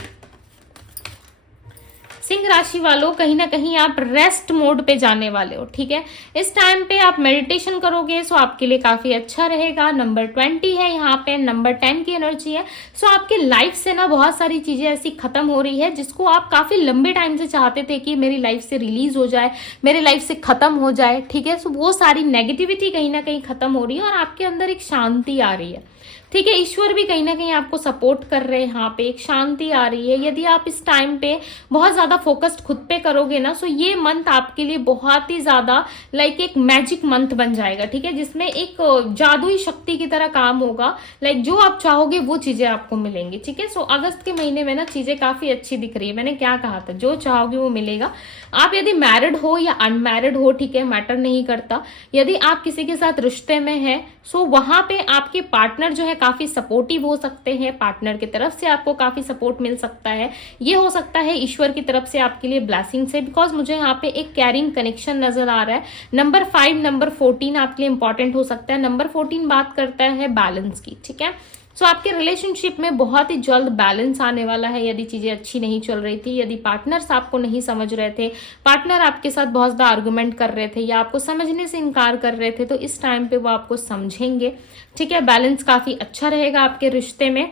सिंह राशि वालों, कहीं ना कहीं आप रेस्ट मोड पे जाने वाले हो, ठीक है। इस टाइम पे आप मेडिटेशन करोगे सो आपके लिए काफी अच्छा रहेगा। नंबर 20 है यहाँ पे, नंबर 10 की एनर्जी है। सो आपके लाइफ से ना बहुत सारी चीजें ऐसी खत्म हो रही है जिसको आप काफी लंबे टाइम से चाहते थे कि मेरी लाइफ से रिलीज हो जाए, मेरे लाइफ से खत्म हो जाए, ठीक है। सो वो सारी नेगेटिविटी कहीं ना कहीं खत्म हो रही है और आपके अंदर एक शांति आ रही है, ठीक है। ईश्वर भी कहीं ना कहीं आपको सपोर्ट कर रहे हैं, यहाँ पे एक शांति आ रही है। यदि आप इस टाइम पे बहुत ज्यादा फोकस्ड खुद पे करोगे ना, सो ये मंथ आपके लिए बहुत ही ज्यादा लाइक एक मैजिक मंथ बन जाएगा, ठीक है, जिसमें एक जादुई शक्ति की तरह काम होगा। लाइक जो आप चाहोगे वो चीजें आपको मिलेंगी, ठीक है। सो अगस्त के महीने में ना चीजें काफी अच्छी दिख रही है। मैंने क्या कहा था, जो चाहोगे वो मिलेगा। आप यदि मैरिड हो या अनमैरिड हो, ठीक है, मैटर नहीं करता। यदि आप किसी के साथ रिश्ते में हैं, सो वहां पे आपके पार्टनर जो है काफी सपोर्टिव हो सकते हैं। पार्टनर की तरफ से आपको काफी सपोर्ट मिल सकता है। ये हो सकता है ईश्वर की तरफ से आपके लिए ब्लेसिंग से, बिकॉज मुझे यहाँ पे एक कैरिंग कनेक्शन नजर आ रहा है। नंबर 5, नंबर 14 आपके लिए इंपॉर्टेंट हो सकता है। नंबर 14 बात करता है बैलेंस की, ठीक है। सो आपके रिलेशनशिप में बहुत ही जल्द बैलेंस आने वाला है। यदि चीजें अच्छी नहीं चल रही थी, यदि पार्टनर्स आपको नहीं समझ रहे थे, पार्टनर आपके साथ बहुत ज्यादा आर्गुमेंट कर रहे थे या आपको समझने से इनकार कर रहे थे, तो इस टाइम पे वो आपको समझेंगे, ठीक है। बैलेंस काफी अच्छा रहेगा आपके रिश्ते में।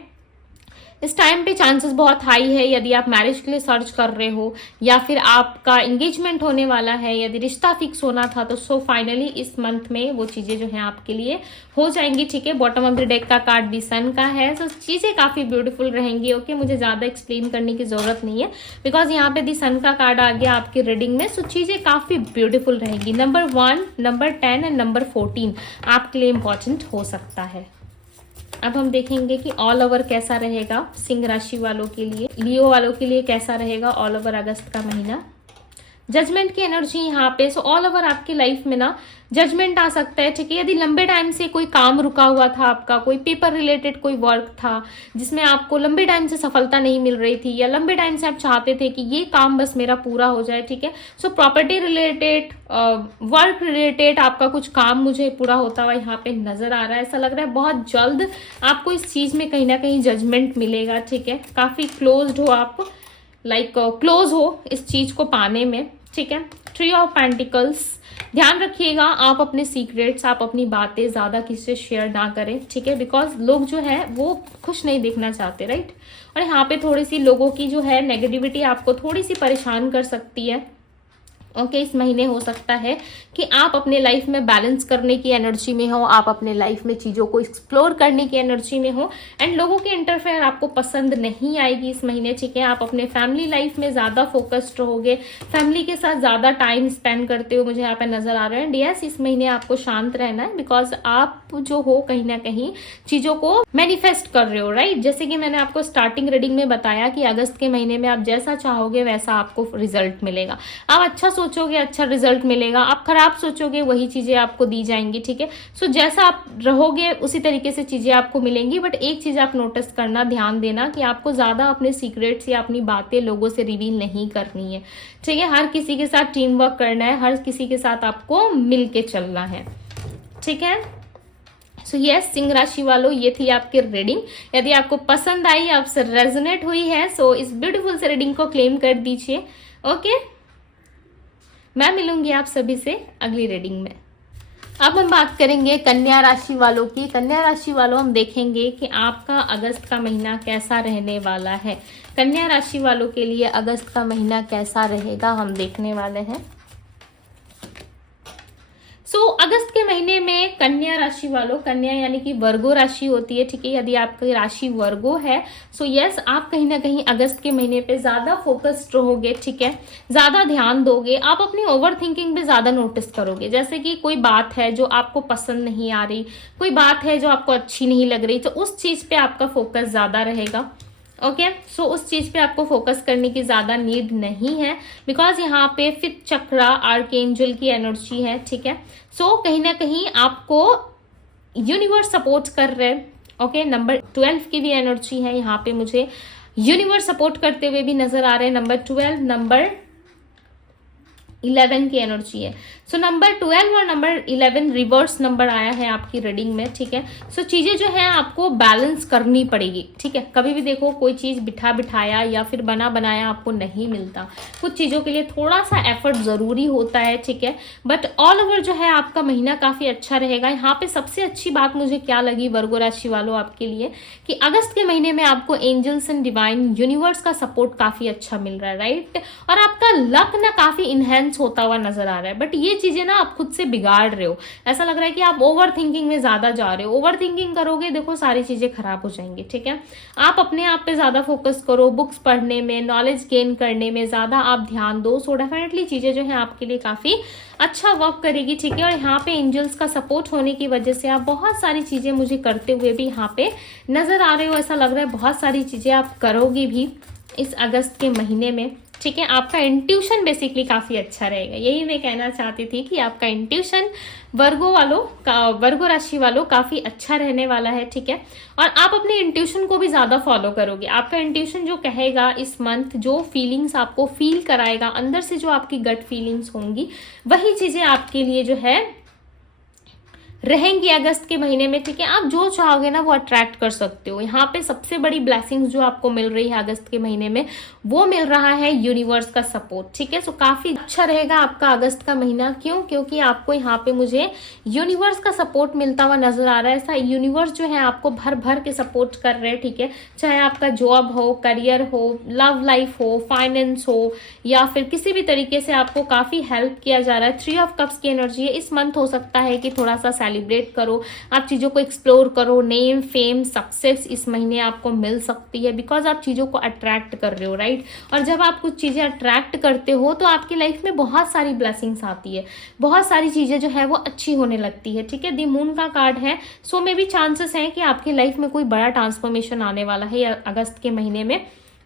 इस टाइम पे चांसेस बहुत हाई है यदि आप मैरिज के लिए सर्च कर रहे हो या फिर आपका एंगेजमेंट होने वाला है, यदि रिश्ता फिक्स होना था, तो सो फाइनली इस मंथ में वो चीजें जो हैं आपके लिए हो जाएंगी, ठीक है। बॉटम ऑफ द डेक का कार्ड दी सन का है, तो चीजें काफी ब्यूटीफुल रहेंगी। ओके, मुझे ज्यादा एक्सप्लेन करने की जरूरत नहीं है बिकॉज यहाँ पे दी सन का कार्ड आ गया आपकी रीडिंग में। सो चीजें काफी ब्यूटीफुल रहेंगी। नंबर 1, नंबर 10 एंड नंबर 14 आपके लिए इंपॉर्टेंट हो सकता है। अब हम देखेंगे कि ऑल ओवर कैसा रहेगा सिंह राशि वालों के लिए, लियो वालों के लिए कैसा रहेगा ऑल ओवर अगस्त का महीना। जजमेंट की एनर्जी यहाँ पे, सो ऑल ओवर आपकी लाइफ में ना जजमेंट आ सकता है, ठीक है। यदि लंबे टाइम से कोई काम रुका हुआ था आपका, कोई पेपर रिलेटेड कोई वर्क था जिसमें आपको लंबे टाइम से सफलता नहीं मिल रही थी या लंबे टाइम से आप चाहते थे कि ये काम बस मेरा पूरा हो जाए, ठीक है। So property related, work related आपका कुछ काम मुझे पूरा होता हुआ यहाँ पे नजर आ रहा है। ऐसा लग रहा है बहुत जल्द आपको इस चीज में कहीं ना कहीं जजमेंट मिलेगा, ठीक है। काफी क्लोज्ड हो आप, लाइक क्लोज हो इस चीज को पाने में, ठीक है। थ्री ऑफ पेंटिकल्स, ध्यान रखिएगा आप अपने सीक्रेट्स, आप अपनी बातें ज्यादा किसी से शेयर ना करें, ठीक है, बिकॉज लोग जो है वो खुश नहीं दिखना चाहते, राइट। और यहाँ पे थोड़ी सी लोगों की जो है नेगेटिविटी आपको थोड़ी सी परेशान कर सकती है। ओके, इस महीने हो सकता है कि आप अपने लाइफ में बैलेंस करने की एनर्जी में हो, आप अपने लाइफ में चीज़ों को एक्सप्लोर करने की एनर्जी में हो, एंड लोगों की इंटरफेयर आपको पसंद नहीं आएगी इस महीने, ठीक है। आप अपने फैमिली लाइफ में ज़्यादा फोकस्ड रहोगे, फैमिली के साथ ज़्यादा टाइम स्पेंड करते हो मुझे यहाँ पे नजर आ रहा है। एंड यस, इस महीने आपको शांत रहना है, बिकॉज आप जो हो कहीं ना कहीं चीज़ों को मैनिफेस्ट कर रहे हो, राइट। जैसे कि मैंने आपको स्टार्टिंग रीडिंग में बताया कि अगस्त के महीने में आप जैसा चाहोगे वैसा आपको रिजल्ट मिलेगा। आप अच्छा सोचोगे अच्छा रिजल्ट मिलेगा, आप खराब सोचोगे वही चीजें आपको दी जाएंगी, ठीक है। सो जैसा आप रहोगे उसी तरीके से चीजें आपको मिलेंगी। बट एक चीज आप नोटिस करना, ध्यान देना कि आपको ज्यादा अपने सीक्रेट्स या अपनी बातें लोगों से रिवील नहीं करनी है, ठीक है। हर किसी के साथ टीम वर्क करना है, हर किसी के साथ आपको मिलके चलना है, ठीक है। सो यस, सिंह राशि वालों, ये थी आपकी रीडिंग। यदि आपको पसंद आई, आपसे रेजोनेट हुई है, सो इस ब्यूटीफुल से रीडिंग को क्लेम कर दीजिए। ओके, मैं मिलूंगी आप सभी से अगली रीडिंग में। अब हम बात करेंगे कन्या राशि वालों की। कन्या राशि वालों, हम देखेंगे कि आपका अगस्त का महीना कैसा रहने वाला है। कन्या राशि वालों के लिए अगस्त का महीना कैसा रहेगा हम देखने वाले हैं। अगस्त के महीने में कन्या राशि वालों, कन्या यानी कि वर्गो राशि होती है, ठीक है। यदि आपकी राशि वर्गो है, सो यस, आप कहीं ना कहीं अगस्त के महीने पे ज्यादा फोकस्ड रहोगे, ठीक है, ज्यादा ध्यान दोगे। आप अपनी ओवर थिंकिंग पे ज्यादा नोटिस करोगे, जैसे कि कोई बात है जो आपको पसंद नहीं आ रही, कोई बात है जो आपको अच्छी नहीं लग रही, तो उस चीज पे आपका फोकस ज्यादा रहेगा। ओके, सो उस चीज पे आपको फोकस करने की ज्यादा नीड नहीं है, बिकॉज यहाँ पे फिफ्थ चक्रा आर्कएंजल की एनर्जी है, ठीक है। सो कहीं ना कहीं आपको यूनिवर्स सपोर्ट कर रहे हैं। ओके, नंबर 12 की भी एनर्जी है यहाँ पे, मुझे यूनिवर्स सपोर्ट करते हुए भी नजर आ रहे हैं। नंबर 12, नंबर 11 की एनर्जी है। सो नंबर 12 और नंबर 11 रिवर्स नंबर आया है आपकी रीडिंग में, ठीक है। सो चीजें जो है आपको बैलेंस करनी पड़ेगी, ठीक है। कभी भी देखो कोई चीज बिठाया या फिर बना बनाया आपको नहीं मिलता, कुछ चीजों के लिए थोड़ा सा एफर्ट जरूरी होता है, ठीक है। बट ऑल ओवर जो है आपका महीना काफी अच्छा रहेगा। यहाँ पे सबसे अच्छी बात मुझे क्या लगी वर्गो राशि वालों आपके लिए, कि अगस्त के महीने में आपको एंजल्स एंड डिवाइन यूनिवर्स का सपोर्ट काफी अच्छा मिल रहा है, राइट। और आपका लक ना काफी इनहेंस होता हुआ नजर आ रहा है। बट ये चीजें ना आप खुद से बिगाड़ रहे हो, ऐसा लग रहा है कि आप ओवर थिंकिंग में ज्यादा जा रहे हो। ओवर थिंकिंग करोगे, देखो सारी चीजें खराब हो जाएंगी, ठीक है। आप अपने आप पे ज्यादा फोकस करो, बुक्स पढ़ने में, नॉलेज गेन करने में ज्यादा आप ध्यान दो। सो डेफिनेटली चीजें जो है आपके लिए काफी अच्छा वर्क करेगी, ठीक है। और यहाँ पे एंजल्स का सपोर्ट होने की वजह से आप बहुत सारी चीजें मुझे करते हुए भी यहाँ पे नजर आ रहे हो। ऐसा लग रहा है बहुत सारी चीजें आप करोगे भी इस अगस्त के महीने में, ठीक है। आपका इंट्यूशन बेसिकली काफी अच्छा रहेगा, यही मैं कहना चाहती थी कि आपका इंट्यूशन वर्गो राशि वालों काफी अच्छा रहने वाला है, ठीक है। और आप अपने इंट्यूशन को भी ज्यादा फॉलो करोगे। आपका इंट्यूशन जो कहेगा इस मंथ, जो फीलिंग्स आपको फील कराएगा अंदर से, जो आपकी गट फीलिंग्स होंगी, वही चीजें आपके लिए जो है रहेंगी अगस्त के महीने में, ठीक है। आप जो चाहोगे ना वो अट्रैक्ट कर सकते हो। यहाँ पे सबसे बड़ी ब्लेसिंग्स जो आपको मिल रही है अगस्त के महीने में, वो मिल रहा है यूनिवर्स का सपोर्ट, ठीक है। सो काफी अच्छा रहेगा आपका अगस्त का महीना। क्यों? क्योंकि आपको यहाँ पे मुझे यूनिवर्स का सपोर्ट मिलता हुआ नजर आ रहा है। ऐसा यूनिवर्स जो है आपको भर भर के सपोर्ट कर रहे हैं, ठीक है। चाहे आपका जॉब हो, करियर हो, लव लाइफ हो, फाइनेंस हो, या फिर किसी भी तरीके से आपको काफी हेल्प किया जा रहा है। 3 ऑफ कप्स की एनर्जी है। इस मंथ हो सकता है कि थोड़ा सा सेलिब्रेट करो, आप चीजों को एक्सप्लोर करो। नेम, फेम, सक्सेस इस महीने आपको मिल सकती है, बिकॉज आप चीजों को अट्रैक्ट कर रहे हो, राइट। और जब आप कुछ चीजें अट्रैक्ट करते हो तो आपकी लाइफ में बहुत सारी ब्लेसिंग्स आती है, बहुत सारी चीजें जो है वो अच्छी होने लगती है, ठीक है। द मून का कार्ड है, सो में भी चांसेस हैं कि आपकी लाइफ में कोई बड़ा ट्रांसफॉर्मेशन आने वाला है अगस्त के महीने में।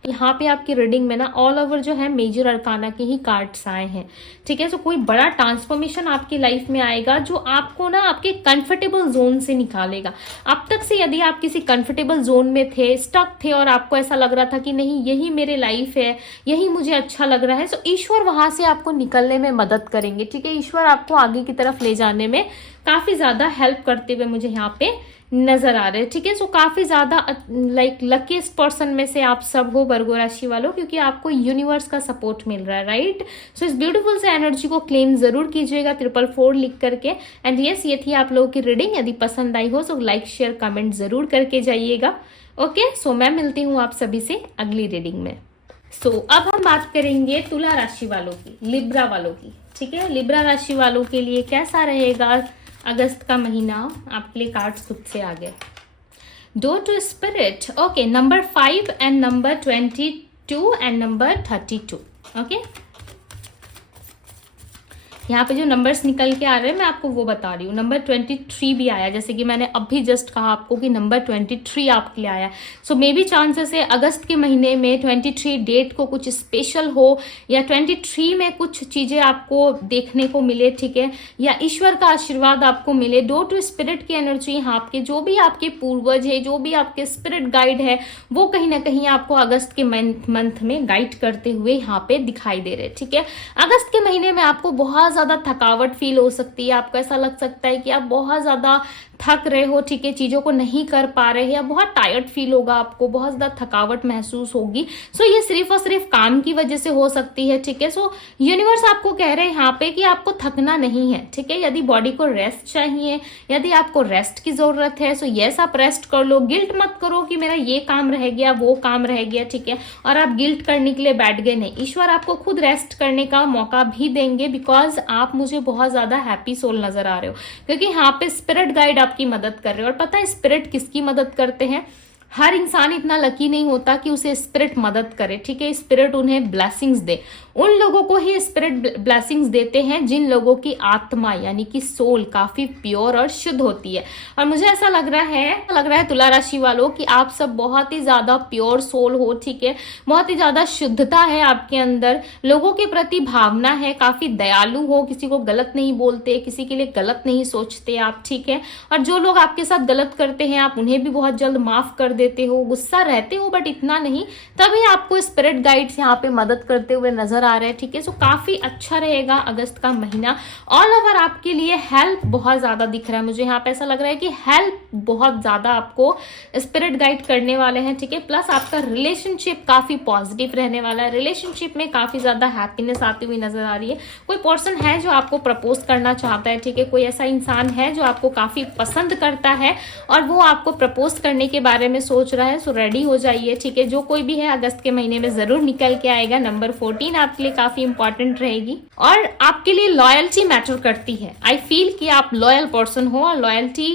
यहाँ पे आपकी रीडिंग में ना ऑल ओवर जो है मेजर अरकाना के ही कार्ड्स आए हैं, ठीक है। सो कोई बड़ा ट्रांसफॉर्मेशन आपकी लाइफ में आएगा जो आपको ना आपके कंफर्टेबल जोन से निकालेगा। अब तक से यदि आप किसी कंफर्टेबल जोन में थे, स्टक थे, और आपको ऐसा लग रहा था कि नहीं यही मेरे लाइफ है, यही मुझे अच्छा लग रहा है, सो ईश्वर वहां से आपको निकलने में मदद करेंगे, ठीक है। ईश्वर आपको आगे की तरफ ले जाने में काफी ज्यादा हेल्प करते हुए मुझे यहाँ पे नजर आ रहे हैं, ठीक है। सो काफी ज्यादा लाइक लकीस्ट पर्सन में से आप सब हो वर्गो राशि वालों, क्योंकि आपको यूनिवर्स का सपोर्ट मिल रहा है, राइट। सो इस ब्यूटीफुल से एनर्जी को क्लेम जरूर कीजिएगा 444 लिख करके। एंड यस, ये थी आप लोगों की रीडिंग। यदि पसंद आई हो तो लाइक शेयर कमेंट जरूर करके जाइएगा। ओके, सो मैं मिलती हूँ आप सभी से अगली रीडिंग में। सो अब हम बात करेंगे तुला राशि वालों की, लिब्रा वालों की, ठीक है। लिब्रा राशि वालों के लिए कैसा रहेगा अगस्त का महीना, आपके लिए कार्ड्स खुद से आ गए। Door to spirit, okay, number 5 and number 22 and number 32, okay. यहाँ पे जो नंबर्स निकल के आ रहे हैं मैं आपको वो बता रही हूँ। नंबर 23 भी आया, जैसे कि मैंने अभी जस्ट कहा आपको कि नंबर 23 आपके लिए आया। सो मे बी चांसेस है अगस्त के महीने में 23 डेट को कुछ स्पेशल हो, या 23 में कुछ चीजें आपको देखने को मिले, ठीक है, या ईश्वर का आशीर्वाद आपको मिले। डोर टू स्पिरिट की एनर्जी यहाँ आपके जो भी आपके पूर्वज है, जो भी आपके स्पिरिट गाइड है, वो कहीं ना कहीं आपको अगस्त के मंथ में गाइड करते हुए यहाँ पे दिखाई दे रहे हैं, ठीक है। अगस्त के महीने में आपको बहुत ज्यादा थकावट फील हो सकती है, आपको ऐसा लग सकता है कि आप बहुत ज्यादा थक रहे हो, ठीक है, चीजों को नहीं कर पा रहे हैं, या बहुत टायर्ड फील होगा, आपको बहुत ज्यादा थकावट महसूस होगी। सो ये सिर्फ और सिर्फ काम की वजह से हो सकती है, ठीक है। सो यूनिवर्स आपको कह रहे हैं यहाँ पे कि आपको थकना नहीं है, ठीक है। यदि बॉडी को रेस्ट चाहिए, यदि आपको रेस्ट की जरूरत है, सो यस आप रेस्ट कर लो। गिल्ट मत करो कि मेरा ये काम रह गया, वो काम रह गया, ठीक है, और आप गिल्ट करने के लिए बैठ गए, नहीं। ईश्वर आपको खुद रेस्ट करने का मौका भी देंगे, बिकॉज आप मुझे बहुत ज्यादा हैप्पी सोल नजर आ रहे हो, क्योंकि यहाँ पे स्पिरिट गाइड आपकी मदद कर रहे हो। और पता है स्पिरिट किसकी मदद करते हैं? हर इंसान इतना लकी नहीं होता कि उसे स्पिरिट मदद करे, ठीक है। स्पिरिट उन्हें ब्लेसिंग्स दे, उन लोगों को ही स्पिरिट ब्लेसिंग्स देते हैं जिन लोगों की आत्मा यानी कि सोल काफी प्योर और शुद्ध होती है। और मुझे ऐसा लग रहा है तुला राशि वालों कि आप सब बहुत ही ज्यादा प्योर सोल हो, ठीक है। बहुत ही ज्यादा शुद्धता है आपके अंदर, लोगों के प्रति भावना है, काफी दयालु हो, किसी को गलत नहीं बोलते, किसी के लिए गलत नहीं सोचते आप, ठीक है। और जो लोग आपके साथ गलत करते हैं आप उन्हें भी बहुत जल्द माफ कर देते हो, गुस्सा रहते हो बट इतना नहीं, तभी आपको स्पिरिट गाइड्स यहाँ पे मदद करते हुए नजर आ रहे हैं, ठीक है। सो काफी अच्छा रहेगा अगस्त का महीना। ऑल ओवर आपके लिए हेल्प बहुत ज्यादा दिख रहा है मुझे, यहाँ पे ऐसा लग रहा है कि हेल्प बहुत ज्यादा आपको स्पिरिट गाइड करने वाले हैं, ठीक है। प्लस आपका रिलेशनशिप काफी पॉजिटिव रहने वाला है, रिलेशनशिप में काफी ज्यादा हैप्पीनेस आती हुई नजर आ रही है। कोई पर्सन है जो आपको प्रपोज करना चाहता है, ठीक है। कोई ऐसा इंसान है जो आपको काफी पसंद करता है और वो आपको प्रपोज करने के बारे में सोच रहा है। सो रेडी हो जाइए, ठीक है। जो कोई भी है अगस्त के महीने में जरूर निकल के आएगा। नंबर 14 आपके लिए काफी इंपॉर्टेंट रहेगी और आपके लिए लॉयल्टी मैटर करती है। आई फील कि आप लॉयल पर्सन हो और लॉयल्टी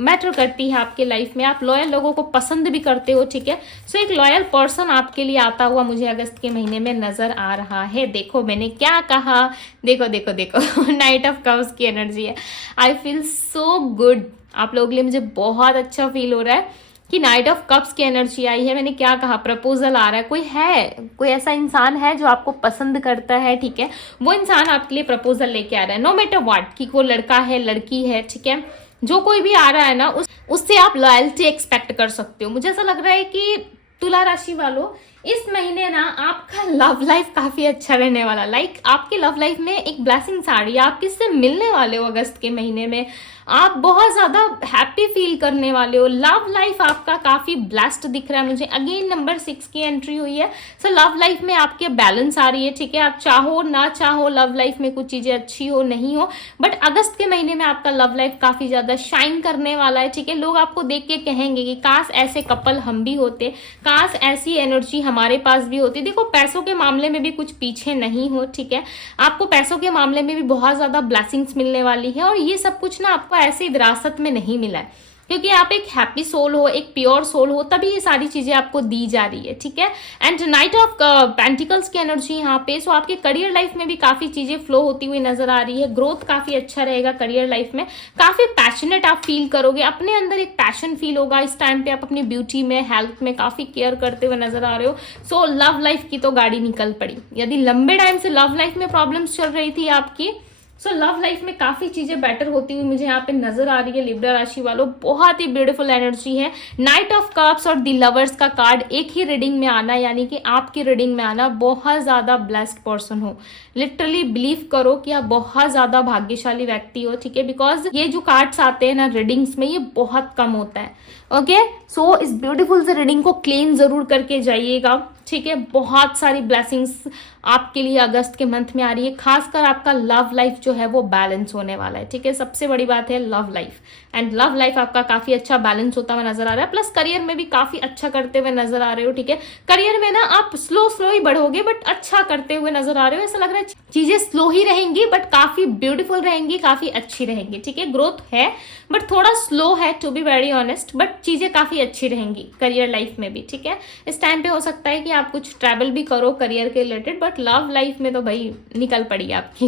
मैटर करती है आपके लाइफ में। आप लॉयल लोगों को पसंद भी करते हो, ठीक है। सो एक लॉयल पर्सन आपके लिए आता हुआ मुझे अगस्त के महीने में नजर आ रहा है। देखो मैंने क्या कहा, देखो देखो देखो नाइट ऑफ कप्स की एनर्जी है। आई फील सो गुड, आप लोगों के लिए मुझे बहुत अच्छा फील हो रहा है कि नाइट ऑफ कप्स की एनर्जी आई है। मैंने क्या कहा, प्रपोजल आ रहा है, कोई ऐसा इंसान है जो आपको पसंद करता है, ठीक है। वो इंसान आपके लिए प्रपोजल लेके आ रहा है, नो मैटर व्हाट, कि वो लड़का है लड़की है, ठीक है। जो कोई भी आ रहा है ना उससे आप लॉयल्टी एक्सपेक्ट कर सकते हो। मुझे ऐसा लग रहा है कि तुला राशि वालों इस महीने ना आपका लव लाइफ काफी अच्छा रहने वाला। लाइक आपके लव लाइफ में एक ब्लेसिंग्स आ रही है, आप किससे मिलने वाले हो अगस्त के महीने में, आप बहुत ज्यादा हैप्पी फील करने वाले हो। लव लाइफ आपका काफी ब्लेस्ड दिख रहा है मुझे। अगेन नंबर 6 की एंट्री हुई है। सो लव लाइफ में आपके बैलेंस आ रही है, ठीक है। आप चाहो ना चाहो लव लाइफ में कुछ चीजें अच्छी हो नहीं हो, बट अगस्त के महीने में आपका लव लाइफ काफी ज्यादा शाइन करने वाला है, ठीक है। लोग आपको देख के कहेंगे कि काश ऐसे कपल हम भी होते, काश ऐसी एनर्जी हमारे पास भी होती। देखो पैसों के मामले में भी कुछ पीछे नहीं हो, ठीक है। आपको पैसों के मामले में भी बहुत ज्यादा ब्लेसिंग्स मिलने वाली है और ये सब कुछ ना आपको ऐसे विरासत में नहीं मिला है, क्योंकि आप एक हैप्पी सोल हो, एक प्योर सोल हो, तभी ये सारी चीजें आपको दी जा रही है, ठीक है। एंड नाइट ऑफ पेंटिकल्स की एनर्जी यहाँ पे। सो आपके करियर लाइफ में भी काफी चीजें फ्लो होती हुई नजर आ रही है। ग्रोथ काफी अच्छा रहेगा करियर लाइफ में, काफी पैशनेट आप फील करोगे, अपने अंदर एक पैशन फील होगा इस टाइम पे। आप अपनी ब्यूटी में, हेल्थ में काफी केयर करते हुए नजर आ रहे हो। सो लव लाइफ की तो गाड़ी निकल पड़ी। यदि लंबे टाइम से लव लाइफ में प्रॉब्लम्स चल रही थी आपकी, सो लव लाइफ में काफी चीजें बेटर होती हुई मुझे यहाँ पे नजर आ रही है लिब्रा राशि वालों। बहुत ही ब्यूटीफुल एनर्जी है। नाइट ऑफ कप्स और दी लवर्स का कार्ड एक ही रीडिंग में आना, यानी कि आपकी रीडिंग में आना, बहुत ज्यादा ब्लेस्ड पर्सन हो। लिटरली बिलीव करो कि आप बहुत ज्यादा भाग्यशाली व्यक्ति हो, ठीक है, बिकॉज ये जो कार्ड्स आते हैं ना रीडिंग्स में, ये बहुत कम होता है। ओके, सो इस ब्यूटीफुल से रीडिंग को क्लेम जरूर करके जाइएगा, ठीक है। बहुत सारी ब्लेसिंग्स आपके लिए अगस्त के मंथ में आ रही है। खासकर आपका लव लाइफ जो है वो बैलेंस होने वाला है, ठीक है। सबसे बड़ी बात है love life, and love life आपका काफी अच्छा बैलेंस होता हुआ नजर आ रहा है। प्लस करियर में भी काफी अच्छा करते हुए नजर आ रहे हो, ठीक है। करियर में ना आप स्लो ही बढ़ोगे, बट अच्छा करते हुए नजर आ रहे हो। ऐसा लग रहा है चीजें स्लो ही रहेंगी, बट काफी ब्यूटीफुल रहेंगी, काफी अच्छी रहेंगी, ठीक है। ग्रोथ है बट थोड़ा स्लो है, to be very honest, but चीजें काफी अच्छी रहेंगी करियर लाइफ में भी, ठीक है। इस टाइम पे हो सकता है कि आप कुछ ट्रैवल भी करो करियर के रिलेटेड, बट लव लाइफ में तो भाई निकल पड़ी आपकी।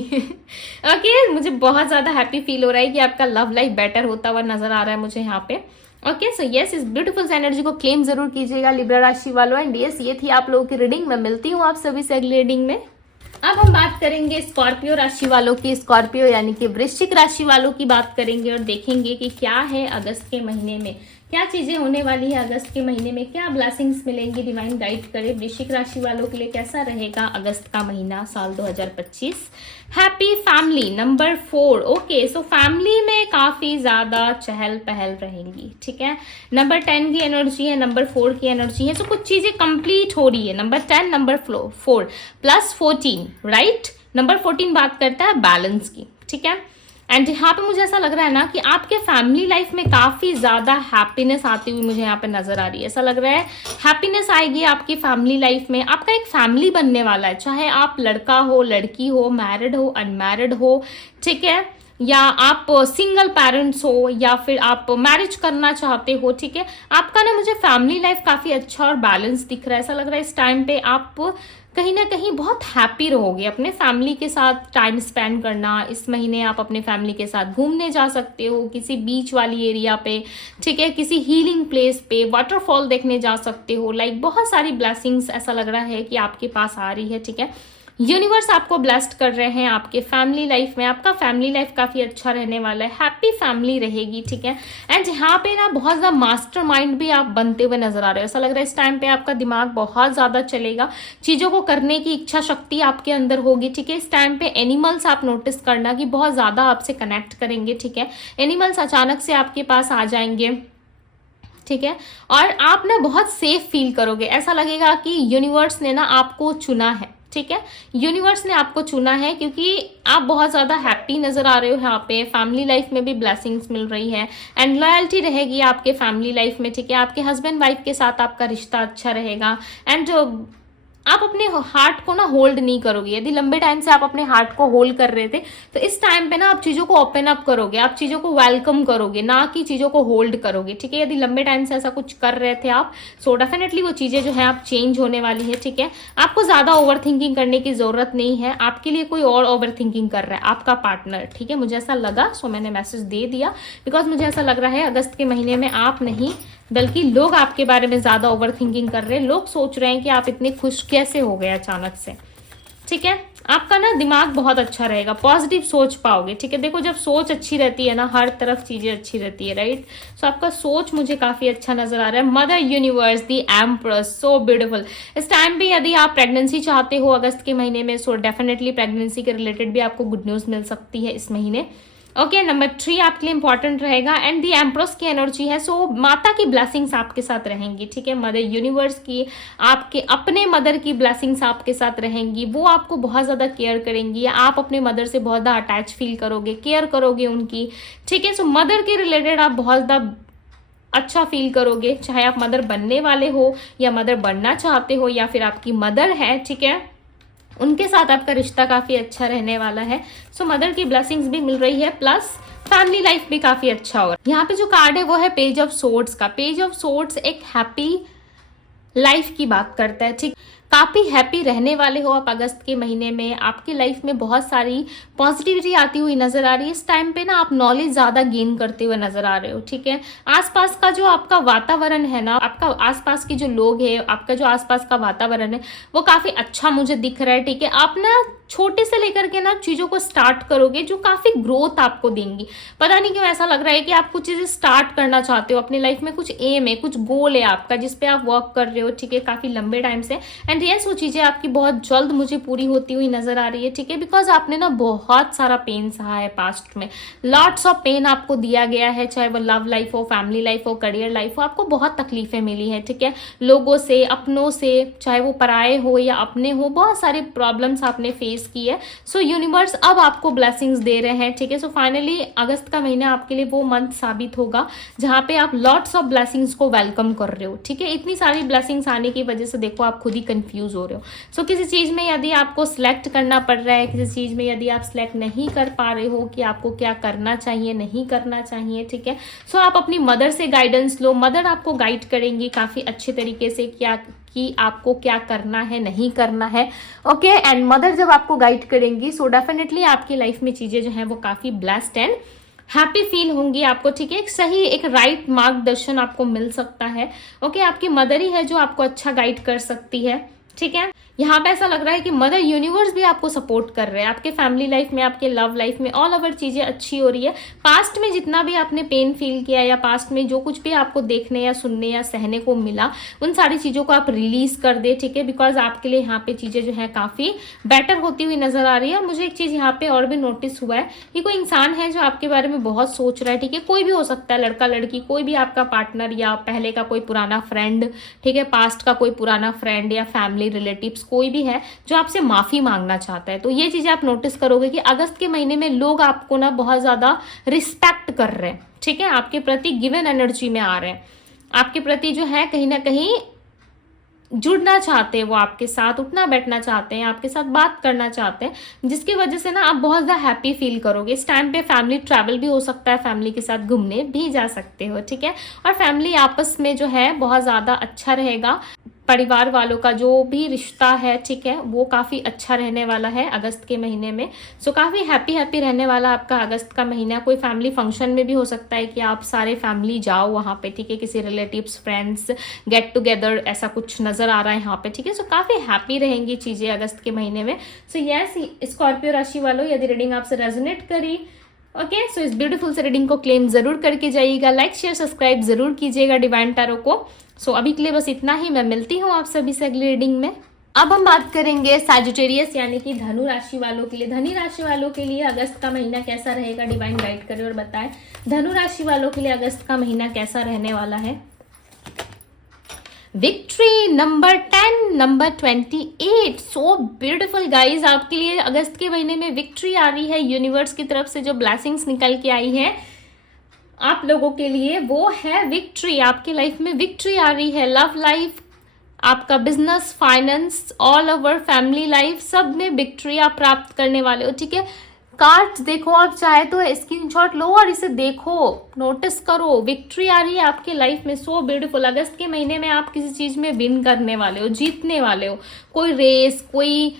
ओके, मुझे बहुत ज्यादा हैप्पी फील हो रहा है कि आपका लव लाइफ बेटर होता हुआ नजर आ रहा है मुझे यहाँ पे। ओके, सो यस, इस ब्यूटीफुल एनर्जी को क्लेम जरूर कीजिएगा लिब्रा राशि वालों। एंड यस, ये थी आप लोगों की रीडिंग। मैं मिलती हूँ आप सभी से अगली रीडिंग में। अब हम बात करेंगे स्कॉर्पियो राशि वालों की। स्कॉर्पियो यानी कि वृश्चिक राशि वालों की बात करेंगे और देखेंगे कि क्या है अगस्त के महीने में, क्या चीजें होने वाली है अगस्त के महीने में, क्या ब्लेसिंग्स मिलेंगी, डिवाइन गाइड करे वृश्चिक राशि वालों के लिए कैसा रहेगा अगस्त का महीना साल 2025। Happy family number 4। Okay, so family में काफी ज्यादा चहल पहल रहेंगी, ठीक है। नंबर 10 की एनर्जी है, नंबर 4 की एनर्जी है। सो कुछ चीजें कंप्लीट हो रही है। Number 10, number 4 plus 14, right. Number 14 बात करता है बैलेंस की, ठीक है। एंड यहाँ पे मुझे ऐसा लग रहा है ना कि आपके फैमिली लाइफ में काफी ज्यादा हैप्पीनेस आती हुई मुझे यहाँ पे नजर आ रही है। ऐसा लग रहा है हैप्पीनेस आएगी आपकी फैमिली लाइफ में। आपका एक फैमिली बनने वाला है, चाहे आप लड़का हो, लड़की हो, मैरिड हो, अनमैरिड हो, ठीक है, या आप सिंगल पेरेंट्स हो, या फिर आप मैरिज करना चाहते हो, ठीक है। आपका ना मुझे फैमिली लाइफ काफी अच्छा और बैलेंस दिख रहा है। ऐसा लग रहा है इस टाइम पे आप कहीं ना कहीं बहुत हैप्पी रहोगे। अपने फैमिली के साथ टाइम स्पेंड करना, इस महीने आप अपने फैमिली के साथ घूमने जा सकते हो किसी बीच वाली एरिया पे, ठीक है, किसी हीलिंग प्लेस पे, वाटरफॉल देखने जा सकते हो। लाइक बहुत सारी ब्लेसिंग्स ऐसा लग रहा है कि आपके पास आ रही है, ठीक है। यूनिवर्स आपको ब्लेस्ड कर रहे हैं आपके फैमिली लाइफ में। आपका फैमिली लाइफ काफी अच्छा रहने वाला है, हैप्पी फैमिली रहेगी, ठीक है। एंड यहाँ पे ना बहुत ज्यादा मास्टर माइंड भी आप बनते हुए नजर आ रहे हो। ऐसा लग रहा है इस टाइम पे आपका दिमाग बहुत ज्यादा चलेगा, चीजों को करने की इच्छा शक्ति आपके अंदर होगी, ठीक है। इस टाइम पे एनिमल्स आप नोटिस करना कि बहुत ज्यादा आपसे कनेक्ट करेंगे, ठीक है। एनिमल्स अचानक से आपके पास आ जाएंगे, ठीक है, और आप ना बहुत सेफ फील करोगे। ऐसा लगेगा कि यूनिवर्स ने ना आपको चुना है, ठीक है। यूनिवर्स ने आपको चुना है क्योंकि आप बहुत ज्यादा हैप्पी नजर आ रहे हो यहाँ पे। फैमिली लाइफ में भी ब्लेसिंग्स मिल रही है एंड लॉयल्टी रहेगी आपके फैमिली लाइफ में, ठीक है। आपके हस्बैंड वाइफ के साथ आपका रिश्ता अच्छा रहेगा एंड आप अपने हार्ट को ना होल्ड नहीं करोगे। यदि लंबे टाइम से आप अपने हार्ट को होल्ड कर रहे थे तो इस टाइम पे ना आप चीजों को ओपन अप करोगे, आप चीजों को वेलकम करोगे, ना कि चीजों को होल्ड करोगे, ठीक है। यदि लंबे टाइम से ऐसा कुछ कर रहे थे आप, सो डेफिनेटली वो चीजें जो है आप चेंज होने वाली है, ठीक है। आपको ज्यादा ओवर थिंकिंग करने की जरूरत नहीं है। आपके लिए कोई और ओवर थिंकिंग कर रहा है, आपका पार्टनर, ठीक है। मुझे ऐसा लगा, सो मैंने मैसेज दे दिया बिकॉज मुझे ऐसा लग रहा है अगस्त के महीने में आप नहीं बल्कि लोग आपके बारे में ज्यादा ओवर थिंकिंग कर रहे हैं। लोग सोच रहे हैं कि आप इतने खुश कैसे हो गए अचानक से, ठीक है। आपका ना दिमाग बहुत अच्छा रहेगा, पॉजिटिव सोच पाओगे, ठीक है। देखो जब सोच अच्छी रहती है ना, हर तरफ चीजें अच्छी रहती है, राइट। सो आपका सोच मुझे काफी अच्छा नजर आ रहा है। Mother universe, the empress, so beautiful. इस टाइम पे यदि आप प्रेगनेंसी चाहते हो अगस्त के महीने में, सो डेफिनेटली प्रेगनेंसी के रिलेटेड भी आपको गुड न्यूज मिल सकती है इस महीने। ओके, नंबर 3 आपके लिए इंपॉर्टेंट रहेगा एंड दी एम्प्रेस की एनर्जी है। सो माता की ब्लेसिंग्स आपके साथ रहेंगी, ठीक है। मदर यूनिवर्स की, आपके अपने मदर की ब्लेसिंग्स आपके साथ रहेंगी। वो आपको बहुत ज्यादा केयर करेंगी, आप अपने मदर से बहुत ज्यादा अटैच फील करोगे, केयर करोगे उनकी, ठीक है। सो मदर के रिलेटेड आप बहुत ज्यादा अच्छा फील करोगे, चाहे आप मदर बनने वाले हो या मदर बनना चाहते हो या फिर आपकी मदर है, ठीक है, उनके साथ आपका रिश्ता काफी अच्छा रहने वाला है। सो मदर की ब्लेसिंग्स भी मिल रही है, प्लस फैमिली लाइफ भी काफी अच्छा होगा। यहाँ पे जो कार्ड है वो है पेज ऑफ सोर्ड्स का। पेज ऑफ सोर्ड्स एक हैप्पी लाइफ की बात करता है, ठीक। काफी हैप्पी रहने वाले हो आप अगस्त के महीने में। आपकी लाइफ में बहुत सारी पॉजिटिविटी आती हुई नजर आ रही है। इस टाइम पे ना आप नॉलेज ज्यादा गेन करते हुए नजर आ रहे हो, ठीक है। आसपास का जो आपका वातावरण है ना, आपका आसपास के जो लोग हैं, आपका जो आसपास का वातावरण है वो काफी अच्छा मुझे दिख रहा है, ठीक है। आप ना छोटे से लेकर के ना चीज़ों को स्टार्ट करोगे जो काफ़ी ग्रोथ आपको देंगी। पता नहीं क्यों ऐसा लग रहा है कि आप कुछ चीज़ें स्टार्ट करना चाहते हो अपनी लाइफ में, कुछ एम है, कुछ गोल है आपका जिस पे आप वर्क कर रहे हो, ठीक है, काफ़ी लंबे टाइम से। एंड यस, वो चीज़ें आपकी बहुत जल्द मुझे पूरी होती हुई नजर आ रही है, ठीक है, बिकॉज आपने ना बहुत सारा पेन सहा है पास्ट में, लॉट्स ऑफ पेन आपको दिया गया है, चाहे वो लव लाइफ हो, फैमिली लाइफ हो, करियर लाइफ हो, आपको बहुत तकलीफें मिली है, ठीक है, लोगों से, अपनों से, चाहे वो पराए हो या अपने हो, बहुत सारे प्रॉब्लम्स आपने फेस की है। सो यूनिवर्स अब आपको ब्लेसिंग्स दे रहे हैं, ठीक है। सो फाइनली अगस्त का महीना आपके लिए वो मंथ साबित होगा जहां पे आप लॉट्स ऑफ ब्लेसिंग्स को वेलकम कर रहे हो, ठीक है। इतनी सारी ब्लेसिंग्स आने की वजह से देखो आप खुद ही कंफ्यूज हो रहे हो। सो किसी चीज में यदि आपको सिलेक्ट करना पड़ रहा है, किसी चीज में यदि आप सिलेक्ट नहीं कर पा रहे हो कि आपको क्या करना चाहिए, नहीं करना चाहिए, ठीक है, सो आप अपनी मदर से गाइडेंस लो। मदर आपको गाइड करेंगी काफी अच्छे तरीके से क्या कि आपको क्या करना है, नहीं करना है, ओके। एंड मदर जब आपको गाइड करेंगी सो डेफिनेटली आपकी लाइफ में चीजें जो है वो काफी ब्लेस्ड एंड हैप्पी फील होंगी आपको, ठीक है। एक सही, एक राइट मार्गदर्शन आपको मिल सकता है, ओके। आपकी मदर ही है जो आपको अच्छा गाइड कर सकती है, ठीक है। यहाँ पे ऐसा लग रहा है कि मदर यूनिवर्स भी आपको सपोर्ट कर रहे हैं, आपके फैमिली लाइफ में, आपके लव लाइफ में, ऑल ओवर चीजें अच्छी हो रही है। पास्ट में जितना भी आपने पेन फील किया या पास्ट में जो कुछ भी आपको देखने या सुनने या सहने को मिला, उन सारी चीजों को आप रिलीज कर दे, ठीक है, बिकॉज आपके लिए यहाँ पे चीजें जो है काफी बेटर होती हुई नजर आ रही है। मुझे एक चीज यहाँ पे और भी नोटिस हुआ है कि कोई इंसान है जो आपके बारे में बहुत सोच रहा है, ठीक है, कोई भी हो सकता है, लड़का लड़की, कोई भी आपका पार्टनर या पहले का कोई पुराना फ्रेंड, ठीक है, पास्ट का कोई पुराना फ्रेंड या फैमिली रिलेटिव्स कोई भी है जो आपसे माफी मांगना चाहता है। तो ये चीजें आप नोटिस करोगे कि अगस्त के महीने में लोग आपको ना बहुत ज्यादा रिस्पेक्ट कर रहे हैं, ठीक है, आपके प्रति गिवन एनर्जी में आ रहे हैं, आपके प्रति जो है कहीं ना कहीं जुड़ना चाहते हैं, वो आपके साथ उठना बैठना चाहते हैं, आपके साथ बात करना चाहते हैं, जिसकी वजह से ना आप बहुत ज़्यादा हैप्पी फील करोगे। इस टाइम पे फैमिली ट्रैवल भी हो सकता है, फैमिली के साथ घूमने भी जा सकते हो, ठीक है, और फैमिली आपस में जो है बहुत ज़्यादा अच्छा रहेगा। परिवार वालों का जो भी रिश्ता है, ठीक है, वो काफ़ी अच्छा रहने वाला है अगस्त के महीने में। सो काफ़ी हैप्पी रहने वाला आपका अगस्त का महीना। कोई फैमिली फंक्शन में भी हो सकता है कि आप सारे फैमिली जाओ वहाँ पे, ठीक है, किसी रिलेटिव्स, फ्रेंड्स गेट टुगेदर, ऐसा कुछ नज़र आ रहा है यहाँ पे, ठीक है। सो काफ़ी हैप्पी रहेंगी चीज़ें अगस्त के महीने में। सो यस, स्कॉर्पियो राशि वालों, यदि रीडिंग आपसे रेजोनेट करी, ओके, सो इस ब्यूटीफुल से रीडिंग को क्लेम जरूर करके जाइएगा, लाइक शेयर सब्सक्राइब जरूर कीजिएगा डिवाइन टैरो को। सो अभी के लिए बस इतना ही, मैं मिलती हूँ आप सभी से अगली रीडिंग में। अब हम बात करेंगे सैजिटेरियस यानी कि धनु राशि वालों के लिए। धनु राशि वालों के लिए अगस्त का महीना कैसा रहेगा, डिवाइन गाइड करे और बताए। धनु राशि वालों के लिए अगस्त का महीना कैसा रहने वाला है। Victory number 10, number 28, so beautiful guys, आपके लिए अगस्त के महीने में विक्ट्री आ रही है। यूनिवर्स की तरफ से जो ब्लेसिंग्स निकल के आई है आप लोगों के लिए वो है विक्ट्री। आपकी लाइफ में विक्ट्री आ रही है, लव लाइफ, आपका business, finance, all over family life, सब में विक्ट्री आप प्राप्त करने वाले हो, ठीक है। कार्ड्स देखो, आप चाहे तो स्क्रीनशॉट लो और इसे देखो, नोटिस करो, विक्ट्री आ रही है आपके लाइफ में। सो ब्यूटीफुल, अगस्त के महीने में आप किसी चीज में विन करने वाले हो, जीतने वाले हो, कोई रेस, कोई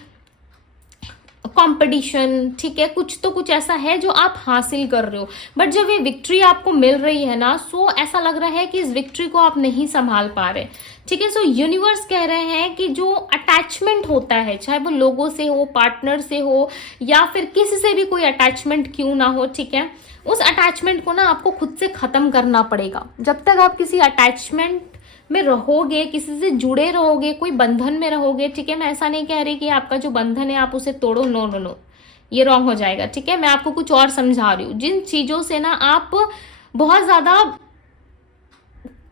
कंपटीशन, ठीक है, कुछ तो कुछ ऐसा है जो आप हासिल कर रहे हो। बट जब ये विक्ट्री आपको मिल रही है ना, सो ऐसा लग रहा है कि इस विक्ट्री को आप नहीं संभाल पा रहे, ठीक है। सो यूनिवर्स कह रहे हैं कि जो अटैचमेंट होता है, चाहे वो लोगों से हो, पार्टनर से हो, या फिर किसी से भी कोई अटैचमेंट क्यों ना हो, ठीक है, उस अटैचमेंट को ना आपको खुद से खत्म करना पड़ेगा। जब तक आप किसी अटैचमेंट में रहोगे, किसी से जुड़े रहोगे, कोई बंधन में रहोगे, ठीक है, मैं ऐसा नहीं कह रही कि आपका जो बंधन है आप उसे तोड़ो, नो नो नो, ये रॉन्ग हो जाएगा, ठीक है। मैं आपको कुछ और समझा रही हूँ। जिन चीजों से ना आप बहुत ज्यादा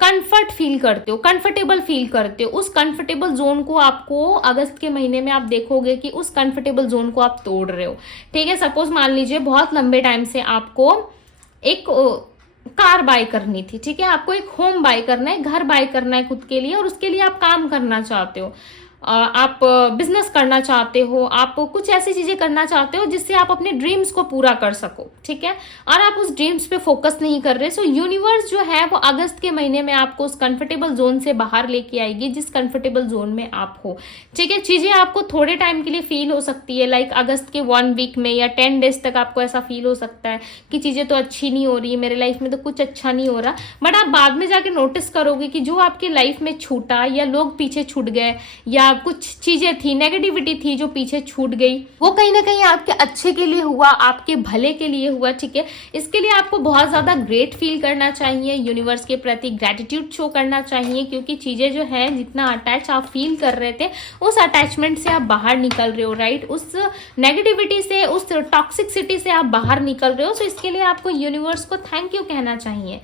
कंफर्ट फील करते हो, कंफर्टेबल फील करते हो, उस कंफर्टेबल जोन को आपको अगस्त के महीने में आप देखोगे कि उस कंफर्टेबल जोन को आप तोड़ रहे हो, ठीक है। सपोज मान लीजिए बहुत लंबे टाइम से आपको एक कार बाय करनी थी, ठीक है, आपको एक होम बाय करना है, घर बाय करना है खुद के लिए, और उसके लिए आप काम करना चाहते हो, आप बिजनेस करना चाहते हो, आप कुछ ऐसी चीजें करना चाहते हो जिससे आप अपने ड्रीम्स को पूरा कर सको, ठीक है, और आप उस ड्रीम्स पे फोकस नहीं कर रहे। सो यूनिवर्स जो है वो अगस्त के महीने में आपको उस कंफर्टेबल जोन से बाहर लेके आएगी जिस कंफर्टेबल जोन में आप हो, ठीक है। चीजें आपको थोड़े टाइम के लिए फील हो सकती है, लाइक अगस्त के 1 वीक में या 10 डेज तक आपको ऐसा फील हो सकता है कि चीजें तो अच्छी नहीं हो रही, मेरे लाइफ में तो कुछ अच्छा नहीं हो रहा। बट आप बाद में जाके नोटिस करोगे कि जो आपके लाइफ में छूटा, या लोग पीछे छूट गए, या या कुछ चीजें थी, नेगेटिविटी थी जो पीछे छूट गई, वो कहीं ना कहीं आपके अच्छे के लिए हुआ, आपके भले के लिए हुआ, ठीक है। इसके लिए आपको बहुत ज्यादा ग्रेट फील करना चाहिए, यूनिवर्स के प्रति ग्रेटिट्यूड शो करना चाहिए, क्योंकि चीजें जो है जितना अटैच आप फील कर रहे थे उस अटैचमेंट से आप बाहर निकल रहे हो, राइट। उस नेगेटिविटी से, उस टॉक्सिसिटी से आप बाहर निकल रहे हो। सो इसके लिए आपको यूनिवर्स को थैंक यू कहना चाहिए,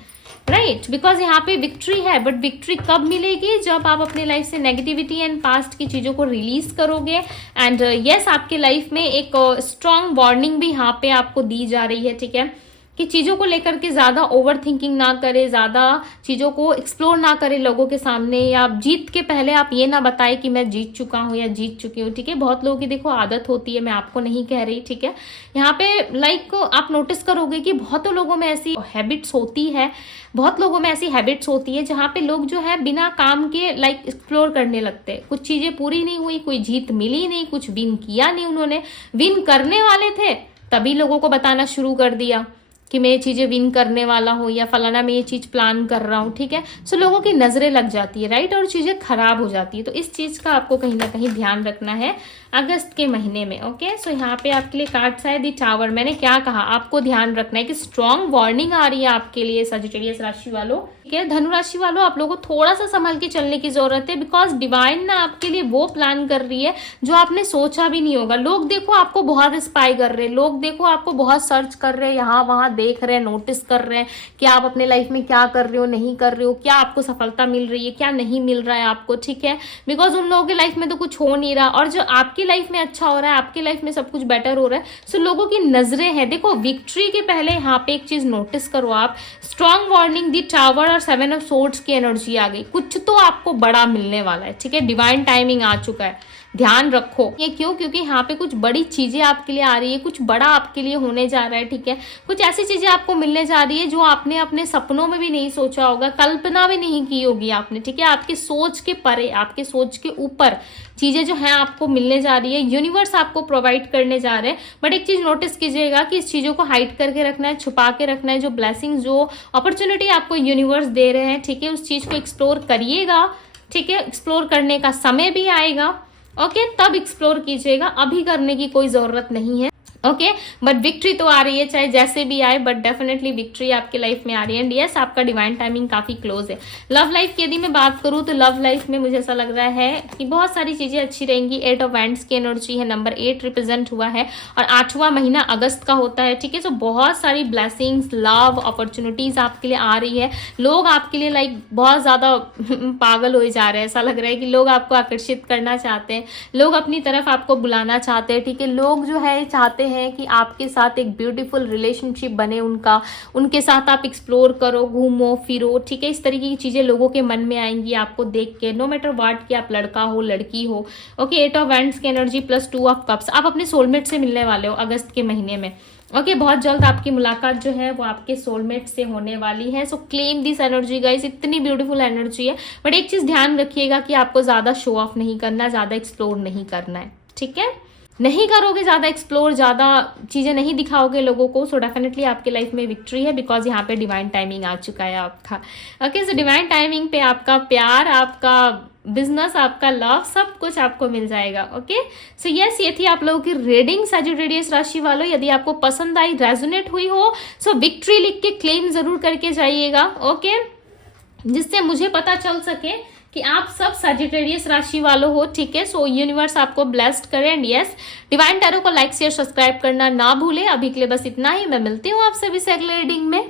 राइट, बिकॉज यहाँ पे विक्ट्री है। बट विक्ट्री कब मिलेगी? जब आप अपने लाइफ से नेगेटिविटी एंड पास्ट की चीजों को रिलीज करोगे। एंड यस, आपके लाइफ में एक स्ट्रॉन्ग वार्निंग भी यहाँ पे आपको दी जा रही है, ठीक है, कि चीजों को लेकर के ज्यादा ओवर थिंकिंग ना करे, ज्यादा चीजों को एक्सप्लोर ना करे लोगों के सामने, या जीत के पहले आप ये ना बताए कि मैं जीत चुका हूँ या जीत चुकी हूँ, ठीक है। बहुत लोगों की देखो आदत होती है, मैं आपको नहीं कह रही, ठीक है। यहाँ पे लाइक आप नोटिस करोगे कि बहुतों लोगों में ऐसी हैबिट्स होती है, बहुत लोगों में ऐसी हैबिट्स होती है जहाँ पे लोग जो है बिना काम के लाइक एक्सप्लोर करने लगते हैं। कुछ चीजें पूरी नहीं हुई, कोई जीत मिली नहीं, कुछ विन किया नहीं उन्होंने, विन करने वाले थे तभी लोगों को बताना शुरू कर दिया कि मैं ये चीजें विन करने वाला हूँ या फलाना मैं ये चीज प्लान कर रहा हूँ, ठीक है। सो लोगों की नजरें लग जाती है, राइट, और चीजें खराब हो जाती है। तो इस चीज का आपको कहीं ना कहीं ध्यान रखना है अगस्त के महीने में, ओके। सो यहाँ पे आपके लिए कार्ड्स है दी टावर। मैंने क्या कहा, आपको ध्यान रखना है कि स्ट्रॉन्ग वार्निंग आ रही है आपके लिए सजिटेरियस राशि वालों, ठीक है। धनु राशि वालों, आप लोगों को थोड़ा सा संभल के चलने की जरूरत है, बिकॉज डिवाइन ना आपके लिए वो प्लान कर रही है जो आपने सोचा भी नहीं होगा। लोग देखो आपको बहुत स्पाई कर रहे हैं, लोग देखो आपको बहुत सर्च कर रहे हैं, यहाँ वहां देख रहे हैं, नोटिस कर रहे हैं कि आप अपने लाइफ में क्या कर रहे हो, नहीं कर रहे हो, क्या आपको सफलता मिल रही है, क्या नहीं मिल रहा है आपको, ठीक है। बिकॉज उन लोगों की लाइफ में तो कुछ हो नहीं रहा, और जो आपकी लाइफ में अच्छा हो रहा है, आपकी लाइफ में सब कुछ बेटर हो रहा है। सो लोगों की नजरें हैं। देखो विक्ट्री के पहले यहाँ पे एक चीज नोटिस करो आप, स्ट्रॉन्ग वार्निंग दी टावर और 7 ऑफ सोर्ड्स की एनर्जी आ गई। कुछ तो आपको बड़ा मिलने वाला है, ठीक है, डिवाइन टाइमिंग आ चुका है, ध्यान रखो। ये क्यों? क्योंकि यहाँ पे कुछ बड़ी चीजें आपके लिए आ रही है, कुछ बड़ा आपके लिए होने जा रहा है, ठीक है। कुछ ऐसी चीजें आपको मिलने जा रही है जो आपने अपने सपनों में भी नहीं सोचा होगा, कल्पना भी नहीं की होगी आपने, ठीक है। आपकी सोच के परे, आपके सोच के ऊपर चीजें जो है आपको मिलने जा रही है, यूनिवर्स आपको प्रोवाइड करने जा रहे हैं। बट एक चीज नोटिस कीजिएगा कि इस चीजों को हाइड करके रखना है, छुपा के रखना है। जो ब्लेसिंग, जो अपॉर्चुनिटी आपको यूनिवर्स दे रहे हैं, ठीक है, उस चीज को एक्सप्लोर करिएगा, ठीक है। एक्सप्लोर करने का समय भी आएगा, ओके, तब एक्सप्लोर कीजिएगा, अभी करने की कोई जरूरत नहीं है, ओके। बट विक्ट्री तो आ रही है, चाहे जैसे भी आए, बट डेफिनेटली विक्ट्री आपके लाइफ में आ रही है। एंड यस, आपका डिवाइन टाइमिंग काफी क्लोज है। लव लाइफ की यदि मैं बात करूं तो लव लाइफ में मुझे ऐसा लग रहा है कि बहुत सारी चीजें अच्छी रहेंगी। 8 ऑफ वैंड्स की एनर्जी है, नंबर 8 रिप्रेजेंट हुआ है, और 8वां महीना अगस्त का होता है, ठीक है। सो बहुत सारी ब्लेसिंग्स, लव, अपॉर्चुनिटीज आपके लिए आ रही है। लोग आपके लिए लाइक बहुत ज्यादा पागल हो जा रहे हैं, ऐसा लग रहा है कि लोग आपको आकर्षित करना चाहते हैं, लोग अपनी तरफ आपको बुलाना चाहते हैं, ठीक है। लोग जो है चाहते हैं कि आपके साथ एक ब्यूटीफुल रिलेशनशिप बने उनका, उनके साथ आप एक्सप्लोर करो, घूमो फिरो, ठीक है। इस तरीके की चीजें लोगों के मन में आएंगी आपको देख के, नो मैटर व्हाट, कि आप लड़का हो लड़की हो, ओके। 8 ऑफ वैंड्स की एनर्जी प्लस 2 ऑफ कप्स, आप अपने सोलमेट से मिलने वाले हो अगस्त के महीने में, ओके। बहुत जल्द आपकी मुलाकात जो है वो आपके सोलमेट से होने वाली है। सो क्लेम दिस एनर्जी गाइस, इतनी ब्यूटीफुल एनर्जी है। बट एक चीज ध्यान रखिएगा कि आपको ज्यादा शो ऑफ नहीं करना, ज्यादा एक्सप्लोर नहीं करना है, ठीक है। नहीं करोगे ज्यादा एक्सप्लोर, ज्यादा चीजें नहीं दिखाओगे लोगों को, सो डेफिनेटली आपके लाइफ में विक्ट्री है, बिकॉज यहाँ पे डिवाइन टाइमिंग आ चुका है आपका, ओके। सो डिवाइन टाइमिंग पे आपका प्यार, आपका बिजनेस, आपका लव, सब कुछ आपको मिल जाएगा, ओके। सो यस, ये थी आप लोगों की रीडिंग सजिटेरियस राशि वालों। यदि आपको पसंद आई, रेजोनेट हुई हो, सो विक्ट्री लिख के क्लेम जरूर करके जाइएगा, ओके, जिससे मुझे पता चल सके कि आप सब सजिटेरियस राशि वालों हो, ठीक है। सो यूनिवर्स आपको ब्लेस्ड करे। एंड यस, डिवाइन टैरो को लाइक शेयर सब्सक्राइब करना ना भूले। अभी के लिए बस इतना ही, मैं मिलती हूँ आपसे भी अगले रीडिंग में।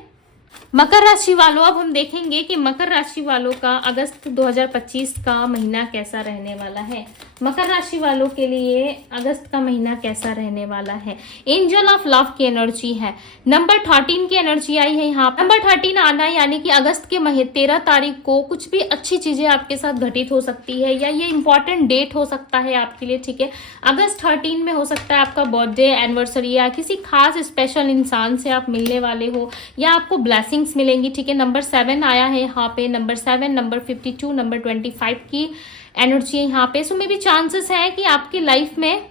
मकर राशि वालों, अब हम देखेंगे कि मकर राशि वालों का अगस्त 2025 का महीना कैसा रहने वाला है। मकर राशि वालों के लिए अगस्त का महीना कैसा रहने वाला है। एंजल ऑफ लव की एनर्जी है, नंबर 13 की एनर्जी आई है यहाँ। नंबर 13 आना यानी कि अगस्त के महीने 13 तारीख को कुछ भी अच्छी चीजें आपके साथ घटित हो सकती है, या ये इंपॉर्टेंट डेट हो सकता है आपके लिए, ठीक है। अगस्त 13 में हो सकता है आपका बर्थडे, एनिवर्सरी, या किसी खास स्पेशल इंसान से आप मिलने वाले हो, या आपको ब्लेसिंग्स मिलेंगी, ठीक है। नंबर 7 आया है यहाँ पे, नंबर 7, नंबर 52, नंबर 25 की एनर्जी है यहाँ पे। सो मे भी चांसेस है कि आपकी लाइफ में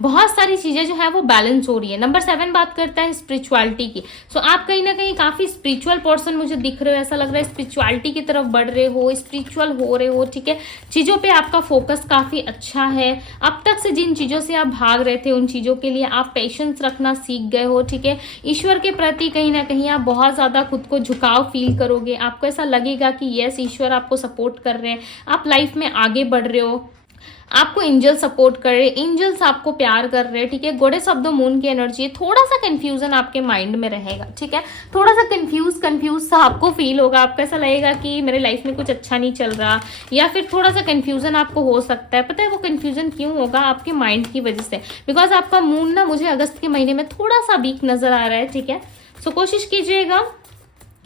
बहुत सारी चीजें जो है वो बैलेंस हो रही है। नंबर 7 बात करता है स्पिरिचुअलिटी की। सो आप कहीं ना कहीं काफी स्पिरिचुअल पर्सन मुझे दिख रहे हो, ऐसा लग रहा है स्पिरिचुअलिटी की तरफ बढ़ रहे हो, स्पिरिचुअल हो रहे हो, ठीक है। चीजों पे आपका फोकस काफी अच्छा है। अब तक से जिन चीजों से आप भाग रहे थे उन चीजों के लिए आप पेशेंस रखना सीख गए हो, ठीक है। ईश्वर के प्रति कहीं ना कहीं आप बहुत ज्यादा खुद को झुकाव फील करोगे। आपको ऐसा लगेगा कि यस, ईश्वर आपको सपोर्ट कर रहे हैं, आप लाइफ में आगे बढ़ रहे हो, आपको एंजल सपोर्ट कर रहे हैं, एंजल्स आपको प्यार कर रहे हैं, ठीक है। गॉडेस ऑफ द मून की एनर्जी है। थोड़ा सा कंफ्यूजन आपके माइंड में रहेगा, ठीक है। थोड़ा सा कंफ्यूज सा आपको फील होगा। आपको ऐसा लगेगा कि मेरे लाइफ में कुछ अच्छा नहीं चल रहा, या फिर थोड़ा सा कंफ्यूजन आपको हो सकता है। पता है वो कंफ्यूजन क्यों होगा? आपके माइंड की वजह से। बिकॉज आपका मून ना मुझे अगस्त के महीने में थोड़ा सा वीक नजर आ रहा है, ठीक है। सो कोशिश कीजिएगा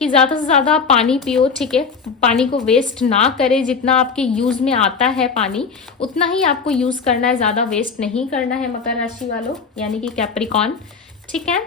कि ज़्यादा से ज़्यादा आप पानी पियो, ठीक है। पानी को वेस्ट ना करें। जितना आपके यूज़ में आता है पानी उतना ही आपको यूज़ करना है, ज़्यादा वेस्ट नहीं करना है मकर राशि वालों, यानी कि कैप्रिकॉन, ठीक है।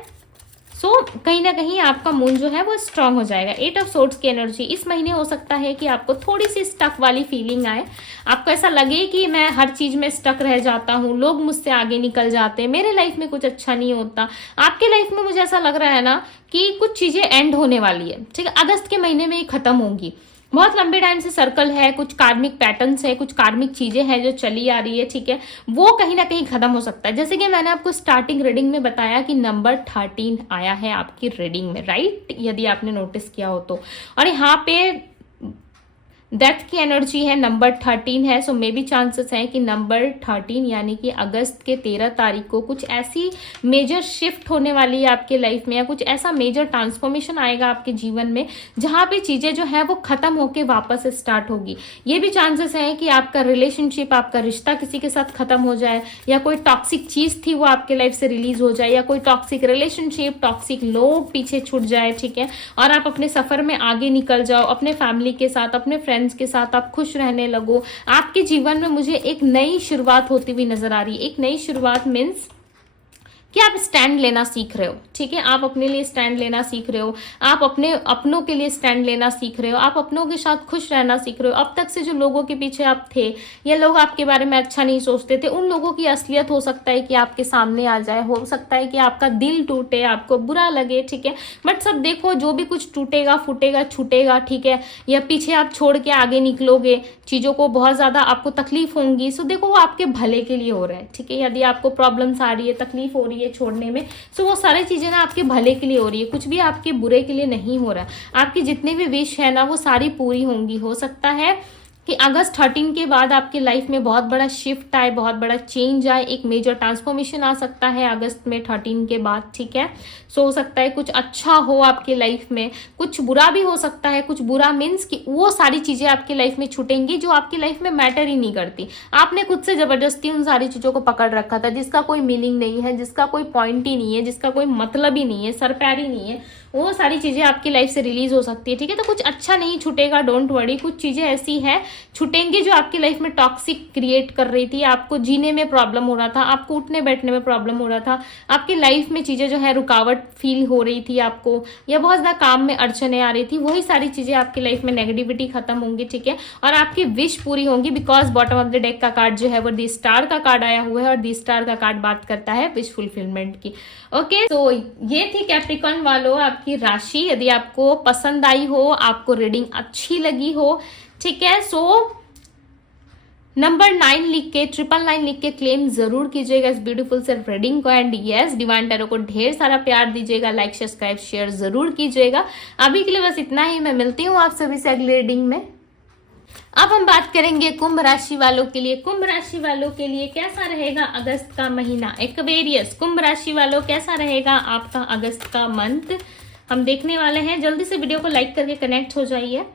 सो कहीं ना कहीं आपका मून जो है वो स्ट्रांग हो जाएगा। 8 ऑफ सोर्ड्स की एनर्जी इस महीने हो सकता है कि आपको थोड़ी सी स्टक वाली फीलिंग आए। आपको ऐसा लगे कि मैं हर चीज में स्टक रह जाता हूँ, लोग मुझसे आगे निकल जाते हैं, मेरे लाइफ में कुछ अच्छा नहीं होता। आपके लाइफ में मुझे ऐसा लग रहा है ना कि कुछ चीजें एंड होने वाली है, ठीक है। अगस्त के महीने में ये खत्म होंगी। बहुत लंबे टाइम से सर्कल है, कुछ कार्मिक पैटर्न्स है, कुछ कार्मिक चीजें हैं जो चली आ रही है, ठीक है। वो कहीं ना कहीं खत्म हो सकता है। जैसे कि मैंने आपको स्टार्टिंग रीडिंग में बताया कि नंबर 13 आया है आपकी रीडिंग में, राइट, यदि आपने नोटिस किया हो तो। और यहाँ पे डेथ की एनर्जी है, नंबर 13 है। सो मे बी चांसेस है कि नंबर 13 यानी कि अगस्त के 13 तारीख को कुछ ऐसी मेजर शिफ्ट होने वाली है आपके लाइफ में, या कुछ ऐसा मेजर ट्रांसफॉर्मेशन आएगा आपके जीवन में जहां पे चीजें जो है वो खत्म होके वापस स्टार्ट होगी। ये भी चांसेस है कि आपका रिलेशनशिप, आपका रिश्ता किसी के साथ खत्म हो जाए, या कोई टॉक्सिक चीज थी वो आपके लाइफ से रिलीज हो जाए, या कोई टॉक्सिक रिलेशनशिप, टॉक्सिक लोग पीछे छूट जाए, ठीक है। और आप अपने सफर में आगे निकल जाओ, अपने फैमिली के साथ, अपने फ्रेंड्स के साथ आप खुश रहने लगो। आपके जीवन में मुझे एक नई शुरुआत होती हुई नजर आ रही है। एक नई शुरुआत मीन्स कि आप स्टैंड लेना सीख रहे हो, ठीक है। आप अपने लिए स्टैंड लेना सीख रहे हो, आप अपने अपनों के लिए स्टैंड लेना सीख रहे हो, आप अपनों के साथ खुश रहना सीख रहे हो। अब तक से जो लोगों के पीछे आप थे, या लोग आपके बारे में अच्छा नहीं सोचते थे, उन लोगों की असलियत हो सकता है कि आपके सामने आ जाए। हो सकता है कि आपका दिल टूटे, आपको बुरा लगे, ठीक है। बट सब देखो, जो भी कुछ टूटेगा, फूटेगा, छूटेगा, ठीक है, या पीछे आप छोड़ के आगे निकलोगे, चीजों को बहुत ज्यादा आपको तकलीफ होंगी। सो देखो वो आपके भले के लिए हो रहा है, ठीक है। यदि आपको प्रॉब्लम्स आ रही है, तकलीफ हो रही है छोड़ने में, सो वो सारी चीजें ना आपके भले के लिए हो रही है, कुछ भी आपके बुरे के लिए नहीं हो रहा। आपकी जितने भी विश है ना वो सारी पूरी होंगी। हो सकता है कि अगस्त 13 के बाद आपकी लाइफ में बहुत बड़ा शिफ्ट आए, बहुत बड़ा चेंज आए, एक मेजर ट्रांसफॉर्मेशन आ सकता है अगस्त में 13 के बाद, ठीक है। सो हो सकता है कुछ अच्छा हो आपकी लाइफ में, कुछ बुरा भी हो सकता है। कुछ बुरा मीन्स कि वो सारी चीजें आपकी लाइफ में छूटेंगी जो आपकी लाइफ में मैटर ही नहीं करती। आपने खुद से जबरदस्ती उन सारी चीजों को पकड़ रखा था जिसका कोई मीनिंग नहीं है, जिसका कोई पॉइंट ही नहीं है, जिसका कोई मतलब ही नहीं है, सर पैर ही नहीं है। वो सारी चीजें आपकी लाइफ से रिलीज हो सकती है, ठीक है। तो कुछ अच्छा नहीं छूटेगा, डोंट वरी। कुछ चीजें ऐसी है छूटेंगी जो आपकी लाइफ में टॉक्सिक क्रिएट कर रही थी, आपको जीने में प्रॉब्लम हो रहा था, आपको उठने बैठने में प्रॉब्लम हो रहा था, आपकी लाइफ में चीजें जो है रुकावट फील हो रही थी आपको, या बहुत ज्यादा काम में अड़चने आ रही थी। वही सारी चीजें आपकी लाइफ में नेगेटिविटी खत्म होंगी, ठीक है। और आपकी विश पूरी होंगी। Because bottom of the deck का कार्ड जो है वो दी स्टार का कार्ड आया हुआ है, और दी स्टार का कार्ड बात करता है विश फुलफिलमेंट की। ओके, तो ये थी कैप्रिकॉर्न वालों आपकी राशि। यदि आपको पसंद आई हो, आपको रीडिंग अच्छी लगी हो, ठीक है, सो नंबर 9 लिख के, 999 लिख के क्लेम जरूर कीजिएगा इस ब्यूटीफुल सेल्फ रीडिंग को। एंड यस, डिवाइन टैरो को ढेर सारा प्यार दीजिएगा, लाइक सब्सक्राइब शेयर जरूर कीजिएगा। अभी के लिए बस इतना ही। मैं मिलती हूँ आप सभी से अगले रीडिंग में। अब हम बात करेंगे कुंभ राशि वालों के लिए। कुंभ राशि वालों के लिए कैसा रहेगा अगस्त का महीना? एक्वेरियस, कुंभ राशि वालों कैसा रहेगा आपका अगस्त का मंथ, हम देखने वाले हैं। जल्दी से वीडियो को लाइक करके कनेक्ट हो जाइए।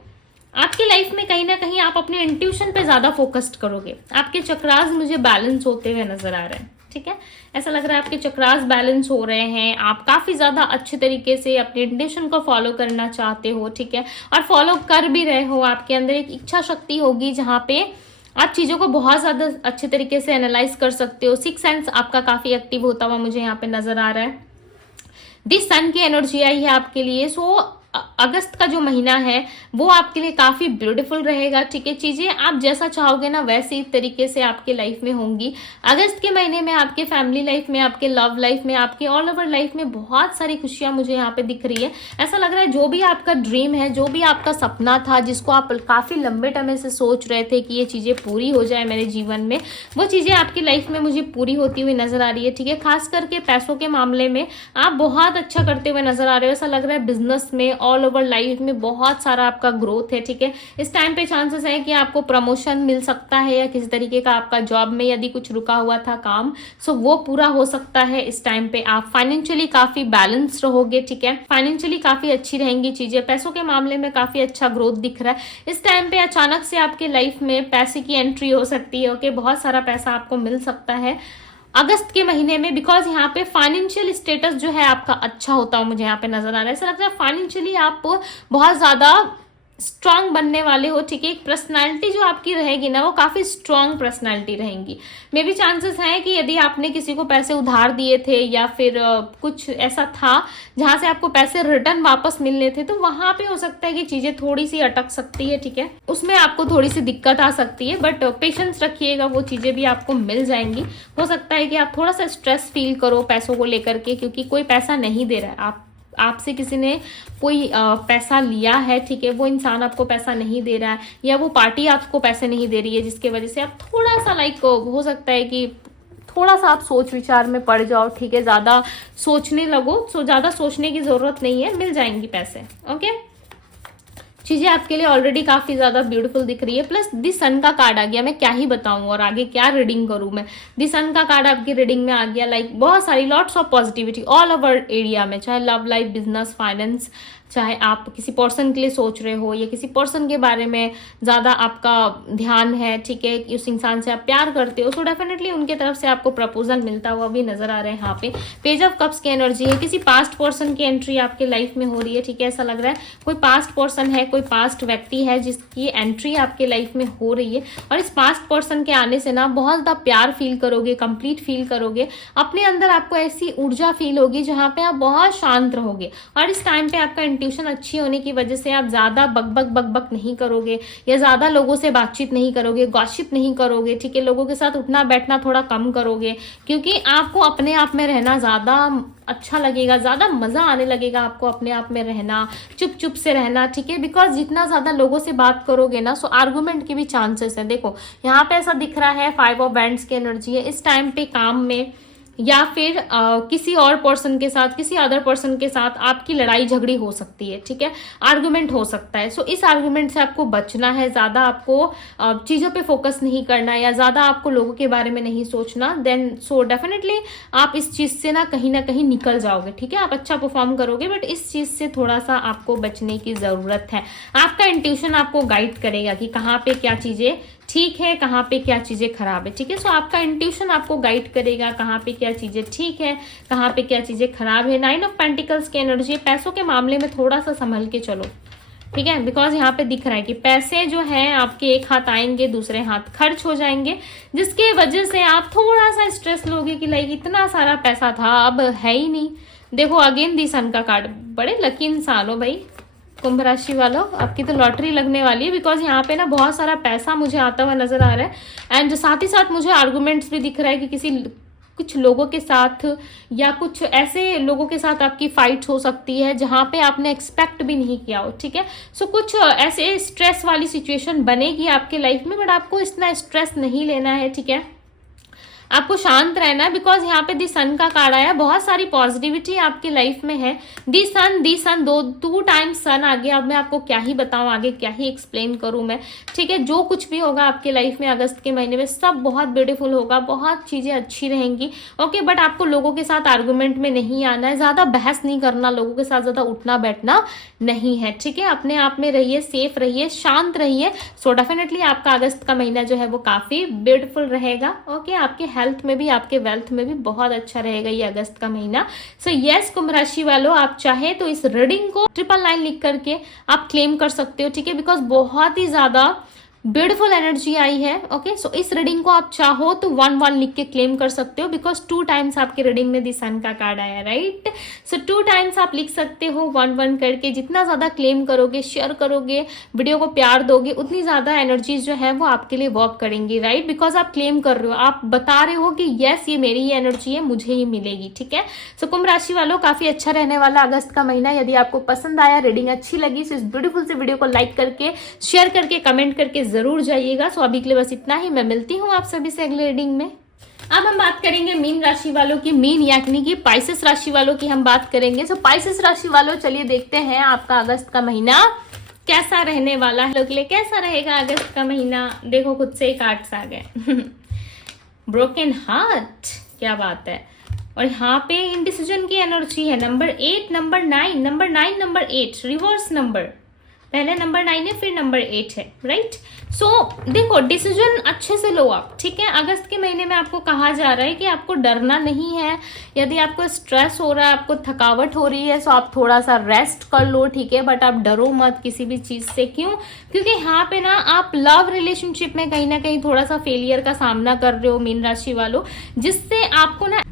आपकी लाइफ में कहीं ना कहीं आप अपने इंट्यूशन पे ज्यादा फोकस्ड करोगे। आपके चक्रास मुझे बैलेंस होते हुए नजर आ रहे हैं, ठीक है। ऐसा लग रहा है आपके चक्रास बैलेंस हो रहे हैं। आप काफी ज्यादा अच्छे तरीके से अपने इंट्यूशन को फॉलो करना चाहते हो, ठीक है, और फॉलो कर भी रहे हो। आपके अंदर एक इच्छा शक्ति होगी जहां पे आप चीजों को बहुत ज्यादा अच्छे तरीके से एनालाइज कर सकते हो। सिक्स सेंस आपका काफी एक्टिव होता हुआ मुझे यहाँ पे नजर आ रहा है। दिस सन की एनर्जी आई है आपके लिए। सो अगस्त का जो महीना है वो आपके लिए काफी ब्यूटीफुल रहेगा। ठीक है, चीजें आप जैसा चाहोगे ना वैसे तरीके से आपके लाइफ में होंगी। अगस्त के महीने में आपके फैमिली लाइफ में, आपके लव लाइफ में, आपके ऑल ओवर लाइफ में बहुत सारी खुशियां मुझे यहाँ पे दिख रही है। ऐसा लग रहा है जो भी आपका ड्रीम है, जो भी आपका सपना था, जिसको आप काफी लंबे टाइम से सोच रहे थे कि ये चीजें पूरी हो जाए मेरे जीवन में, वो चीजें आपकी लाइफ में मुझे पूरी होती हुई नजर आ रही है। ठीक है, खास करके पैसों के मामले में आप बहुत अच्छा करते हुए नजर आ रहे हो। ऐसा लग रहा है बिजनेस में, ऑल ओवर लाइफ में बहुत सारा आपका ग्रोथ है। ठीक है, इस टाइम पे चांसेस है कि आपको प्रमोशन मिल सकता है, या किसी तरीके का आपका जॉब में यदि कुछ रुका हुआ था काम, सो वो पूरा हो सकता है। इस टाइम पे आप फाइनेंशियली काफी बैलेंस रहोगे। ठीक है, फाइनेंशियली काफी अच्छी रहेंगी चीजें, पैसों के मामले में काफी अच्छा ग्रोथ दिख रहा है। इस टाइम पे अचानक से आपके लाइफ में पैसे की एंट्री हो सकती है। ओके, बहुत सारा पैसा आपको मिल सकता है अगस्त के महीने में, बिकॉज यहाँ पे फाइनेंशियल स्टेटस जो है आपका अच्छा होता है, मुझे यहाँ पे नजर आ रहा है। ऐसा लगता है फाइनेंशियली आप बहुत ज्यादा स्ट्रांग बनने वाले हो। ठीक है, एक पर्सनालिटी जो आपकी रहेगी ना वो काफी स्ट्रांग पर्सनालिटी रहेंगी। मे भी चांसेस हैं कि यदि आपने किसी को पैसे उधार दिए थे, या फिर कुछ ऐसा था जहां से आपको पैसे रिटर्न वापस मिलने थे, तो वहां पे हो सकता है कि चीजें थोड़ी सी अटक सकती है। ठीक है, उसमें आपको थोड़ी सी दिक्कत आ सकती है, बट पेशेंस रखिएगा, वो चीजें भी आपको मिल जाएंगी। हो सकता है कि आप थोड़ा सा स्ट्रेस फील करो पैसों को लेकर के, क्योंकि कोई पैसा नहीं दे रहा है। आपसे किसी ने कोई पैसा लिया है। ठीक है, वो इंसान आपको पैसा नहीं दे रहा है, या वो पार्टी आपको पैसे नहीं दे रही है, जिसके वजह से आप थोड़ा सा हो सकता है कि थोड़ा सा आप सोच विचार में पड़ जाओ। ठीक है, ज्यादा सोचने लगो, ज्यादा सोचने की जरूरत नहीं है, मिल जाएंगी पैसे। ओके, चीजें आपके लिए ऑलरेडी काफी ज्यादा ब्यूटीफुल दिख रही है। प्लस दी सन का कार्ड आ गया, मैं क्या ही बताऊं और आगे क्या रीडिंग करूं मैं। दी सन का कार्ड आपकी रीडिंग में आ गया, लाइक बहुत सारी lots of positivity all over area में, चाहे लव लाइफ, बिजनेस, फाइनेंस, चाहे आप किसी पर्सन के लिए सोच रहे हो, या किसी पर्सन के बारे में ज्यादा आपका ध्यान है। ठीक है, उस इंसान से आप प्यार करते हो, सो डेफिनेटली उनके तरफ से आपको प्रपोजल मिलता हुआ भी नजर आ रहा है। यहाँ पे पेज ऑफ कप्स की एनर्जी है, किसी पास्ट पर्सन की एंट्री आपके लाइफ में हो रही है। ठीक है, ऐसा लग रहा है कोई पास्ट पर्सन है, कोई पास्ट व्यक्ति है जिसकी एंट्री आपके लाइफ में हो रही है। और इस पास्ट पर्सन के आने से ना बहुत ज्यादा प्यार फील करोगे, कंप्लीट फील करोगे, अपने अंदर आपको ऐसी ऊर्जा फील होगी जहां पे आप बहुत शांत रहोगे। और इस टाइम पे आपका इंट्यूशन अच्छी होने की वजह से आप ज्यादा बकबक नहीं करोगे, या ज्यादा लोगों से बातचीत नहीं करोगे, गॉसिप नहीं करोगे। ठीक है, लोगों के साथ उठना बैठना थोड़ा कम करोगे, क्योंकि आपको अपने आप में रहना ज्यादा अच्छा लगेगा, ज्यादा मजा आने लगेगा आपको अपने आप में रहना, चुप चुप से रहना। ठीक है, बिकॉज जितना ज्यादा लोगों से बात करोगे ना, सो आर्गुमेंट के भी चांसेस है। देखो यहाँ पे ऐसा दिख रहा है, 5 ऑफ वैंड्स की एनर्जी है। इस टाइम पे काम में या फिर किसी और पर्सन के साथ, किसी अदर पर्सन के साथ आपकी लड़ाई झगड़ी हो सकती है। ठीक है, आर्गुमेंट हो सकता है। सो इस आर्गुमेंट से आपको बचना है, ज्यादा आपको चीजों पे फोकस नहीं करना, या ज्यादा आपको लोगों के बारे में नहीं सोचना। देन सो डेफिनेटली आप इस चीज से ना कहीं निकल जाओगे। ठीक है, आप अच्छा परफॉर्म करोगे, बट इस चीज से थोड़ा सा आपको बचने की जरूरत है। आपका इंट्यूशन आपको गाइड करेगा कि कहाँ पे क्या चीजें ठीक है, कहाँ पे क्या चीजें खराब है। ठीक है, सो आपका इंट्यूशन आपको गाइड करेगा कहाँ पे क्या चीजें ठीक है, कहाँ पे क्या चीजें खराब है। 9 ऑफ पेंटिकल्स की एनर्जी, पैसों के मामले में थोड़ा सा संभल के चलो। ठीक है, बिकॉज यहाँ पे दिख रहा है कि पैसे जो है आपके एक हाथ आएंगे, दूसरे हाथ खर्च हो जाएंगे, जिसके वजह से आप थोड़ा सा स्ट्रेस लोगे कि लाइक इतना सारा पैसा था, अब है ही नहीं। देखो अगेन दी सन का कार्ड, बड़े लकी इंसान हो भाई कुंभ राशि वालों, आपकी तो लॉटरी लगने वाली है। बिकॉज यहाँ पे ना बहुत सारा पैसा मुझे आता हुआ नजर आ रहा है, एंड साथ ही साथ मुझे आर्गुमेंट्स भी दिख रहा है कि कुछ लोगों के साथ, या कुछ ऐसे लोगों के साथ आपकी फाइट हो सकती है जहां पे आपने एक्सपेक्ट भी नहीं किया हो। ठीक है, सो कुछ ऐसे स्ट्रेस वाली सिचुएशन बनेगी आपके लाइफ में, बट आपको इतना स्ट्रेस नहीं लेना है। ठीक है, आपको शांत रहना है, बिकॉज यहाँ पे दी सन का कार्ड आया, बहुत सारी पॉजिटिविटी आपकी लाइफ में है। दी सन 2 टाइम्स सन आ गया। अब मैं आपको क्या ही बताऊं, आगे क्या ही एक्सप्लेन करूं मैं। ठीक है, जो कुछ भी होगा आपके लाइफ में अगस्त के महीने में सब बहुत ब्यूटीफुल होगा, बहुत चीजें अच्छी रहेंगी। ओके, बट आपको लोगों के साथ आर्गुमेंट में नहीं आना है, ज्यादा बहस नहीं करना, लोगों के साथ ज्यादा उठना बैठना नहीं है। ठीक है, अपने आप में रहिए, सेफ रहिए, शांत रहिए। सो डेफिनेटली आपका अगस्त का महीना जो है वो काफी ब्यूटीफुल रहेगा। ओके, आपके हेल्थ में भी, आपके वेल्थ में भी बहुत अच्छा रहेगा ये अगस्त का महीना। सो यस कुंभ राशि वालों, आप चाहे तो इस रीडिंग को 999 लिख करके आप क्लेम कर सकते हो। ठीक है, बिकॉज बहुत ही ज्यादा ब्यूटीफुल एनर्जी आई है। ओके, सो इस रीडिंग को आप चाहो तो 1-1 लिख के क्लेम कर सकते हो, बिकॉज 2 टाइम्स आपकी रीडिंग में द सन का कार्ड आया, राइट। सो 2 टाइम्स आप लिख सकते हो 1-1 करके। जितना ज्यादा क्लेम करोगे, शेयर करोगे, वीडियो को प्यार दोगे, उतनी ज्यादा एनर्जीज जो है वो आपके लिए वर्क करेंगी, राइट। बिकॉज आप क्लेम कर रहे हो, आप बता रहे हो कि यस ये मेरी ही एनर्जी है, मुझे ही मिलेगी, ठीक है। सो कुंभ राशि वालों, काफी अच्छा रहने वाला अगस्त का महीना। यदि आपको पसंद आया, रीडिंग अच्छी लगी, तो इस ब्यूटीफुल से वीडियो को लाइक करके, शेयर करके, कमेंट करके जरूर जाइएगा। सो अभी के लिए बस इतना ही। मैं मिलती हूँ आप सभी से अगले रीडिंग में। अब हम बात करेंगे मीन राशि वालों की। मीन यानी कि पाइसेस राशि वालों की हम बात करेंगे। सो पाइसेस राशि वालों, चलिए देखते हैं आपका अगस्त का महीना कैसा रहने वाला है, लोग के लिए कैसा रहेगा अगस्त का महीना। देखो खुद से ही कार्ड्स आ गए। ब्रोकन हार्ट, क्या बात है। और यहाँ पे इनडिसीजन की एनर्जी है। Number 8, number 9, number 9, number 8, reverse number. पहले नंबर 9 है, फिर नंबर 8 है, राइट। सो देखो, डिसीजन अच्छे से लो आप, ठीक है। अगस्त के महीने में आपको कहा जा रहा है कि आपको डरना नहीं है। यदि आपको स्ट्रेस हो रहा है, आपको थकावट हो रही है, सो आप थोड़ा सा रेस्ट कर लो, ठीक है। बट आप डरो मत किसी भी चीज से। क्यों? क्योंकि यहाँ पे ना आप लव रिलेशनशिप में कहीं ना कहीं थोड़ा सा फेलियर का सामना कर रहे हो मीन राशि वालों, जिससे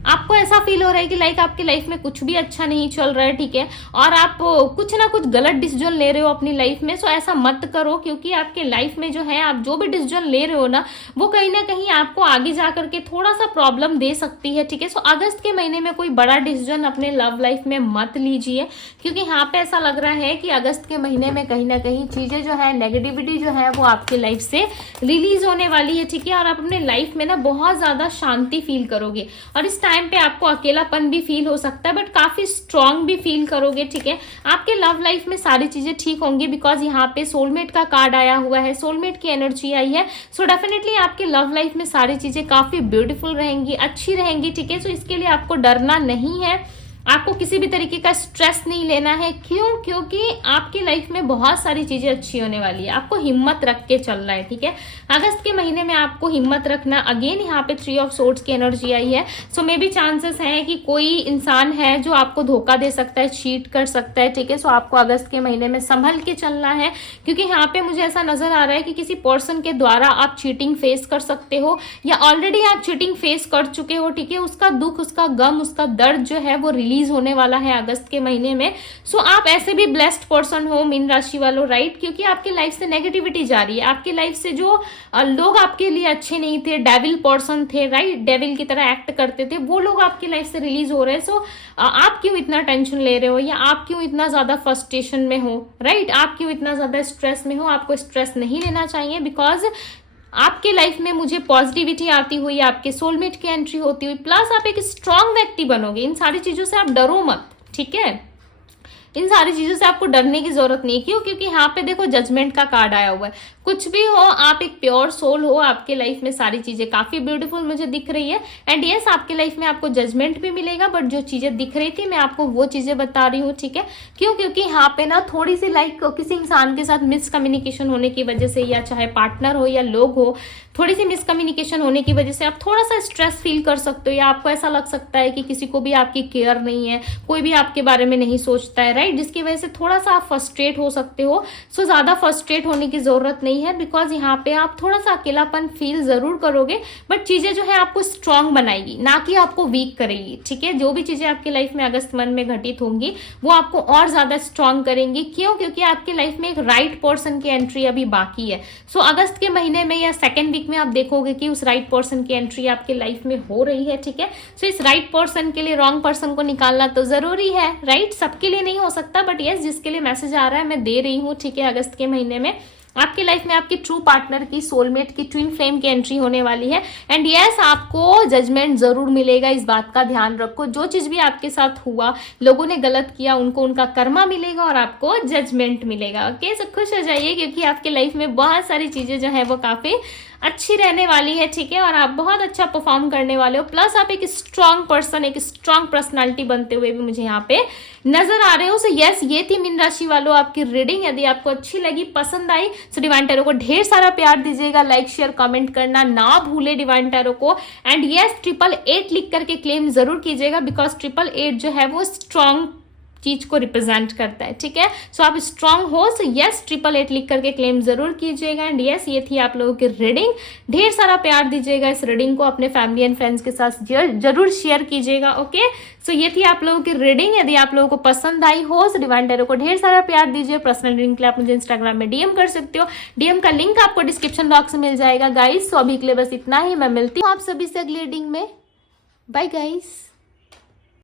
आपको ऐसा फील हो रहा है कि लाइक आपकी लाइफ में कुछ भी अच्छा नहीं चल रहा है, ठीक है। और आप कुछ ना कुछ गलत डिसीजन ले रहे हो अपनी लाइफ में। सो ऐसा मत करो, क्योंकि आपके लाइफ में जो है, आप जो भी डिसीजन ले रहे हो ना, वो कहीं ना कहीं आपको आगे जाकर के थोड़ा सा प्रॉब्लम दे सकती है, ठीक है। सो अगस्त के महीने में कोई बड़ा डिसीजन अपने लव लाइफ में मत लीजिए, क्योंकि यहाँ पे ऐसा लग रहा है कि अगस्त के महीने में कहीं ना कहीं चीजें जो है, नेगेटिविटी जो है वो आपकी लाइफ से रिलीज होने वाली है, ठीक है। और आप अपने लाइफ में ना बहुत ज्यादा शांति फील करोगे। और इस टाइम पे आपको अकेलापन भी फील हो सकता है, बट काफी स्ट्रांग भी फील करोगे, ठीक है। आपके लव लाइफ में सारी चीजें ठीक होंगी, बिकॉज यहाँ पे सोलमेट का कार्ड आया हुआ है, सोलमेट की एनर्जी आई है। सो डेफिनेटली आपके लव लाइफ में सारी चीजें काफी ब्यूटीफुल रहेंगी, अच्छी रहेंगी, ठीक है। सो इसके लिए आपको डरना नहीं है, आपको किसी भी तरीके का स्ट्रेस नहीं लेना है। क्यों? क्योंकि आपकी लाइफ में बहुत सारी चीजें अच्छी होने वाली है। आपको हिम्मत रख के चलना है, ठीक है। अगस्त के महीने में आपको हिम्मत रखना। अगेन यहाँ पे 3 ऑफ सोर्ड्स की एनर्जी आई है। सो मे भी चांसेस हैं कि कोई इंसान है जो आपको धोखा दे सकता है, चीट कर सकता है, ठीक है। सो आपको अगस्त के महीने में संभल के चलना है, क्योंकि यहाँ पे मुझे ऐसा नजर आ रहा है कि किसी पर्सन के द्वारा आप चीटिंग फेस कर सकते हो, या ऑलरेडी आप चीटिंग फेस कर चुके हो, ठीक है। उसका दुख, उसका गम, उसका दर्द जो है वो रिलीज होने वाला है अगस्त के महीने में। सो आप ऐसे भी ब्लेस्ड पर्सन हो मीन राशि वालों, राइट, क्योंकि आपकी लाइफ से नेगेटिविटी जा रही है। आपकी लाइफ से जो लोग आपके लिए अच्छे नहीं थे, डेविल पर्सन थे, राइट, डेविल की तरह एक्ट करते थे, वो लोग आपकी लाइफ से रिलीज हो रहे हैं। सो आप क्यों इतना टेंशन ले रहे हो, या आप क्यों इतना ज्यादा फ्रस्ट्रेशन में हो, राइट, आप क्यों इतना ज्यादा स्ट्रेस में हो। आपको स्ट्रेस नहीं लेना चाहिए, बिकॉज आपके लाइफ में मुझे पॉजिटिविटी आती हुई, आपके सोलमेट की एंट्री होती हुई, प्लस आप एक स्ट्रांग व्यक्ति बनोगे। इन सारी चीजों से आप डरो मत, ठीक है। इन सारी चीजों से आपको डरने की जरूरत नहीं। क्यों? क्योंकि यहाँ पे देखो जजमेंट का कार्ड आया हुआ है। कुछ भी हो, आप एक प्योर सोल हो, आपके लाइफ में सारी चीजें काफी ब्यूटीफुल मुझे दिख रही है। एंड यस, आपके लाइफ में आपको जजमेंट भी मिलेगा, बट जो चीजें दिख रही थी मैं आपको वो चीजें बता रही हूँ, ठीक है। क्यों? क्योंकि यहाँ पे ना थोड़ी सी लाइक किसी इंसान के साथ मिसकम्युनिकेशन होने की वजह से, या चाहे पार्टनर हो या लोग हो, थोड़ी सी मिसकम्युनिकेशन होने की वजह से आप थोड़ा सा स्ट्रेस फील कर सकते हो, या आपको ऐसा लग सकता है कि किसी को भी आपकी केयर नहीं है, कोई भी आपके बारे में नहीं सोचता है, राइट, जिसकी वजह से थोड़ा सा आप फ्रस्ट्रेट हो सकते हो। सो ज्यादा फ्रस्ट्रेट होने की जरूरत नहीं है, बिकॉज यहाँ पे आप थोड़ा सा अकेलापन फील जरूर करोगे, बट चीजें जो है आपको स्ट्रांग बनाएगी, ना कि आपको वीक करेगी, ठीक है। जो भी चीजें आपकी लाइफ में अगस्त मंथ में घटित होंगी वो आपको और ज्यादा स्ट्रांग करेंगी। क्यों? क्योंकि आपकी लाइफ में एक राइट पर्सन की एंट्री अभी बाकी है। सो अगस्त के महीने में या सेकेंड वीक में आप देखोगे कि उस राइट पर्सन की एंट्री आपके लाइफ में हो रही है, ठीक है। सो इस राइट पर्सन के लिए रॉन्ग पर्सन को निकालना तो जरूरी है, राइट। सबके लिए नहीं हो सकता, बट यस, जिसके लिए मैसेज आ रहा है मैं दे रही हूँ, ठीक है। अगस्त के महीने में आपकी लाइफ में आपकी ट्रू पार्टनर की, सोलमेट की, ट्विन फ्लेम की एंट्री होने वाली है। एंड यस, आपको जजमेंट जरूर मिलेगा, इस बात का ध्यान रखो। जो चीज भी आपके साथ हुआ, लोगों ने गलत किया, उनको उनका कर्मा मिलेगा और आपको जजमेंट मिलेगा। ओके, सो खुश हो जाइए, क्योंकि आपके लाइफ में बहुत सारी चीजें जो है वो काफी अच्छी रहने वाली है, ठीक है। और आप बहुत अच्छा परफॉर्म करने वाले हो, प्लस आप एक स्ट्रांग पर्सन, एक स्ट्रांग पर्सनालिटी बनते हुए भी मुझे यहाँ पे नजर आ रहे हो। सो यस, ये थी मीन राशि वालों आपकी रीडिंग। यदि आपको अच्छी लगी, पसंद आई, सो डिवाइन टैरो को ढेर सारा प्यार दीजिएगा, लाइक शेयर कमेंट करना ना भूले डिवाइन टैरो को। एंड यस, 888 लिख करके क्लेम जरूर कीजिएगा, बिकॉज 888 जो है वो स्ट्रांग चीज को रिप्रेजेंट करता है, ठीक है। सो आप स्ट्रांग हो, सो यस 888 लिख करके क्लेम जरूर कीजिएगा। एंड यस, ये थी आप लोगों की रीडिंग। ढेर सारा प्यार दीजिएगा इस रीडिंग को, अपने फैमिली एंड फ्रेंड्स के साथ जरूर शेयर कीजिएगा, ओके। सो ये थी आप लोगों की रीडिंग। यदि आप लोगों को पसंद आई हो तो डिवाइन टैरो को ढेर सारा प्यार दीजिए। पर्सनल रीडिंग के लिए आप मुझे इंस्टाग्राम में डीएम कर सकते हो, डीएम का लिंक आपको डिस्क्रिप्शन बॉक्स में मिल जाएगा गाइस। सो अभी के लिए बस इतना ही, मैं मिलती हूँ आप सभी से अगली रीडिंग में। Bye guys.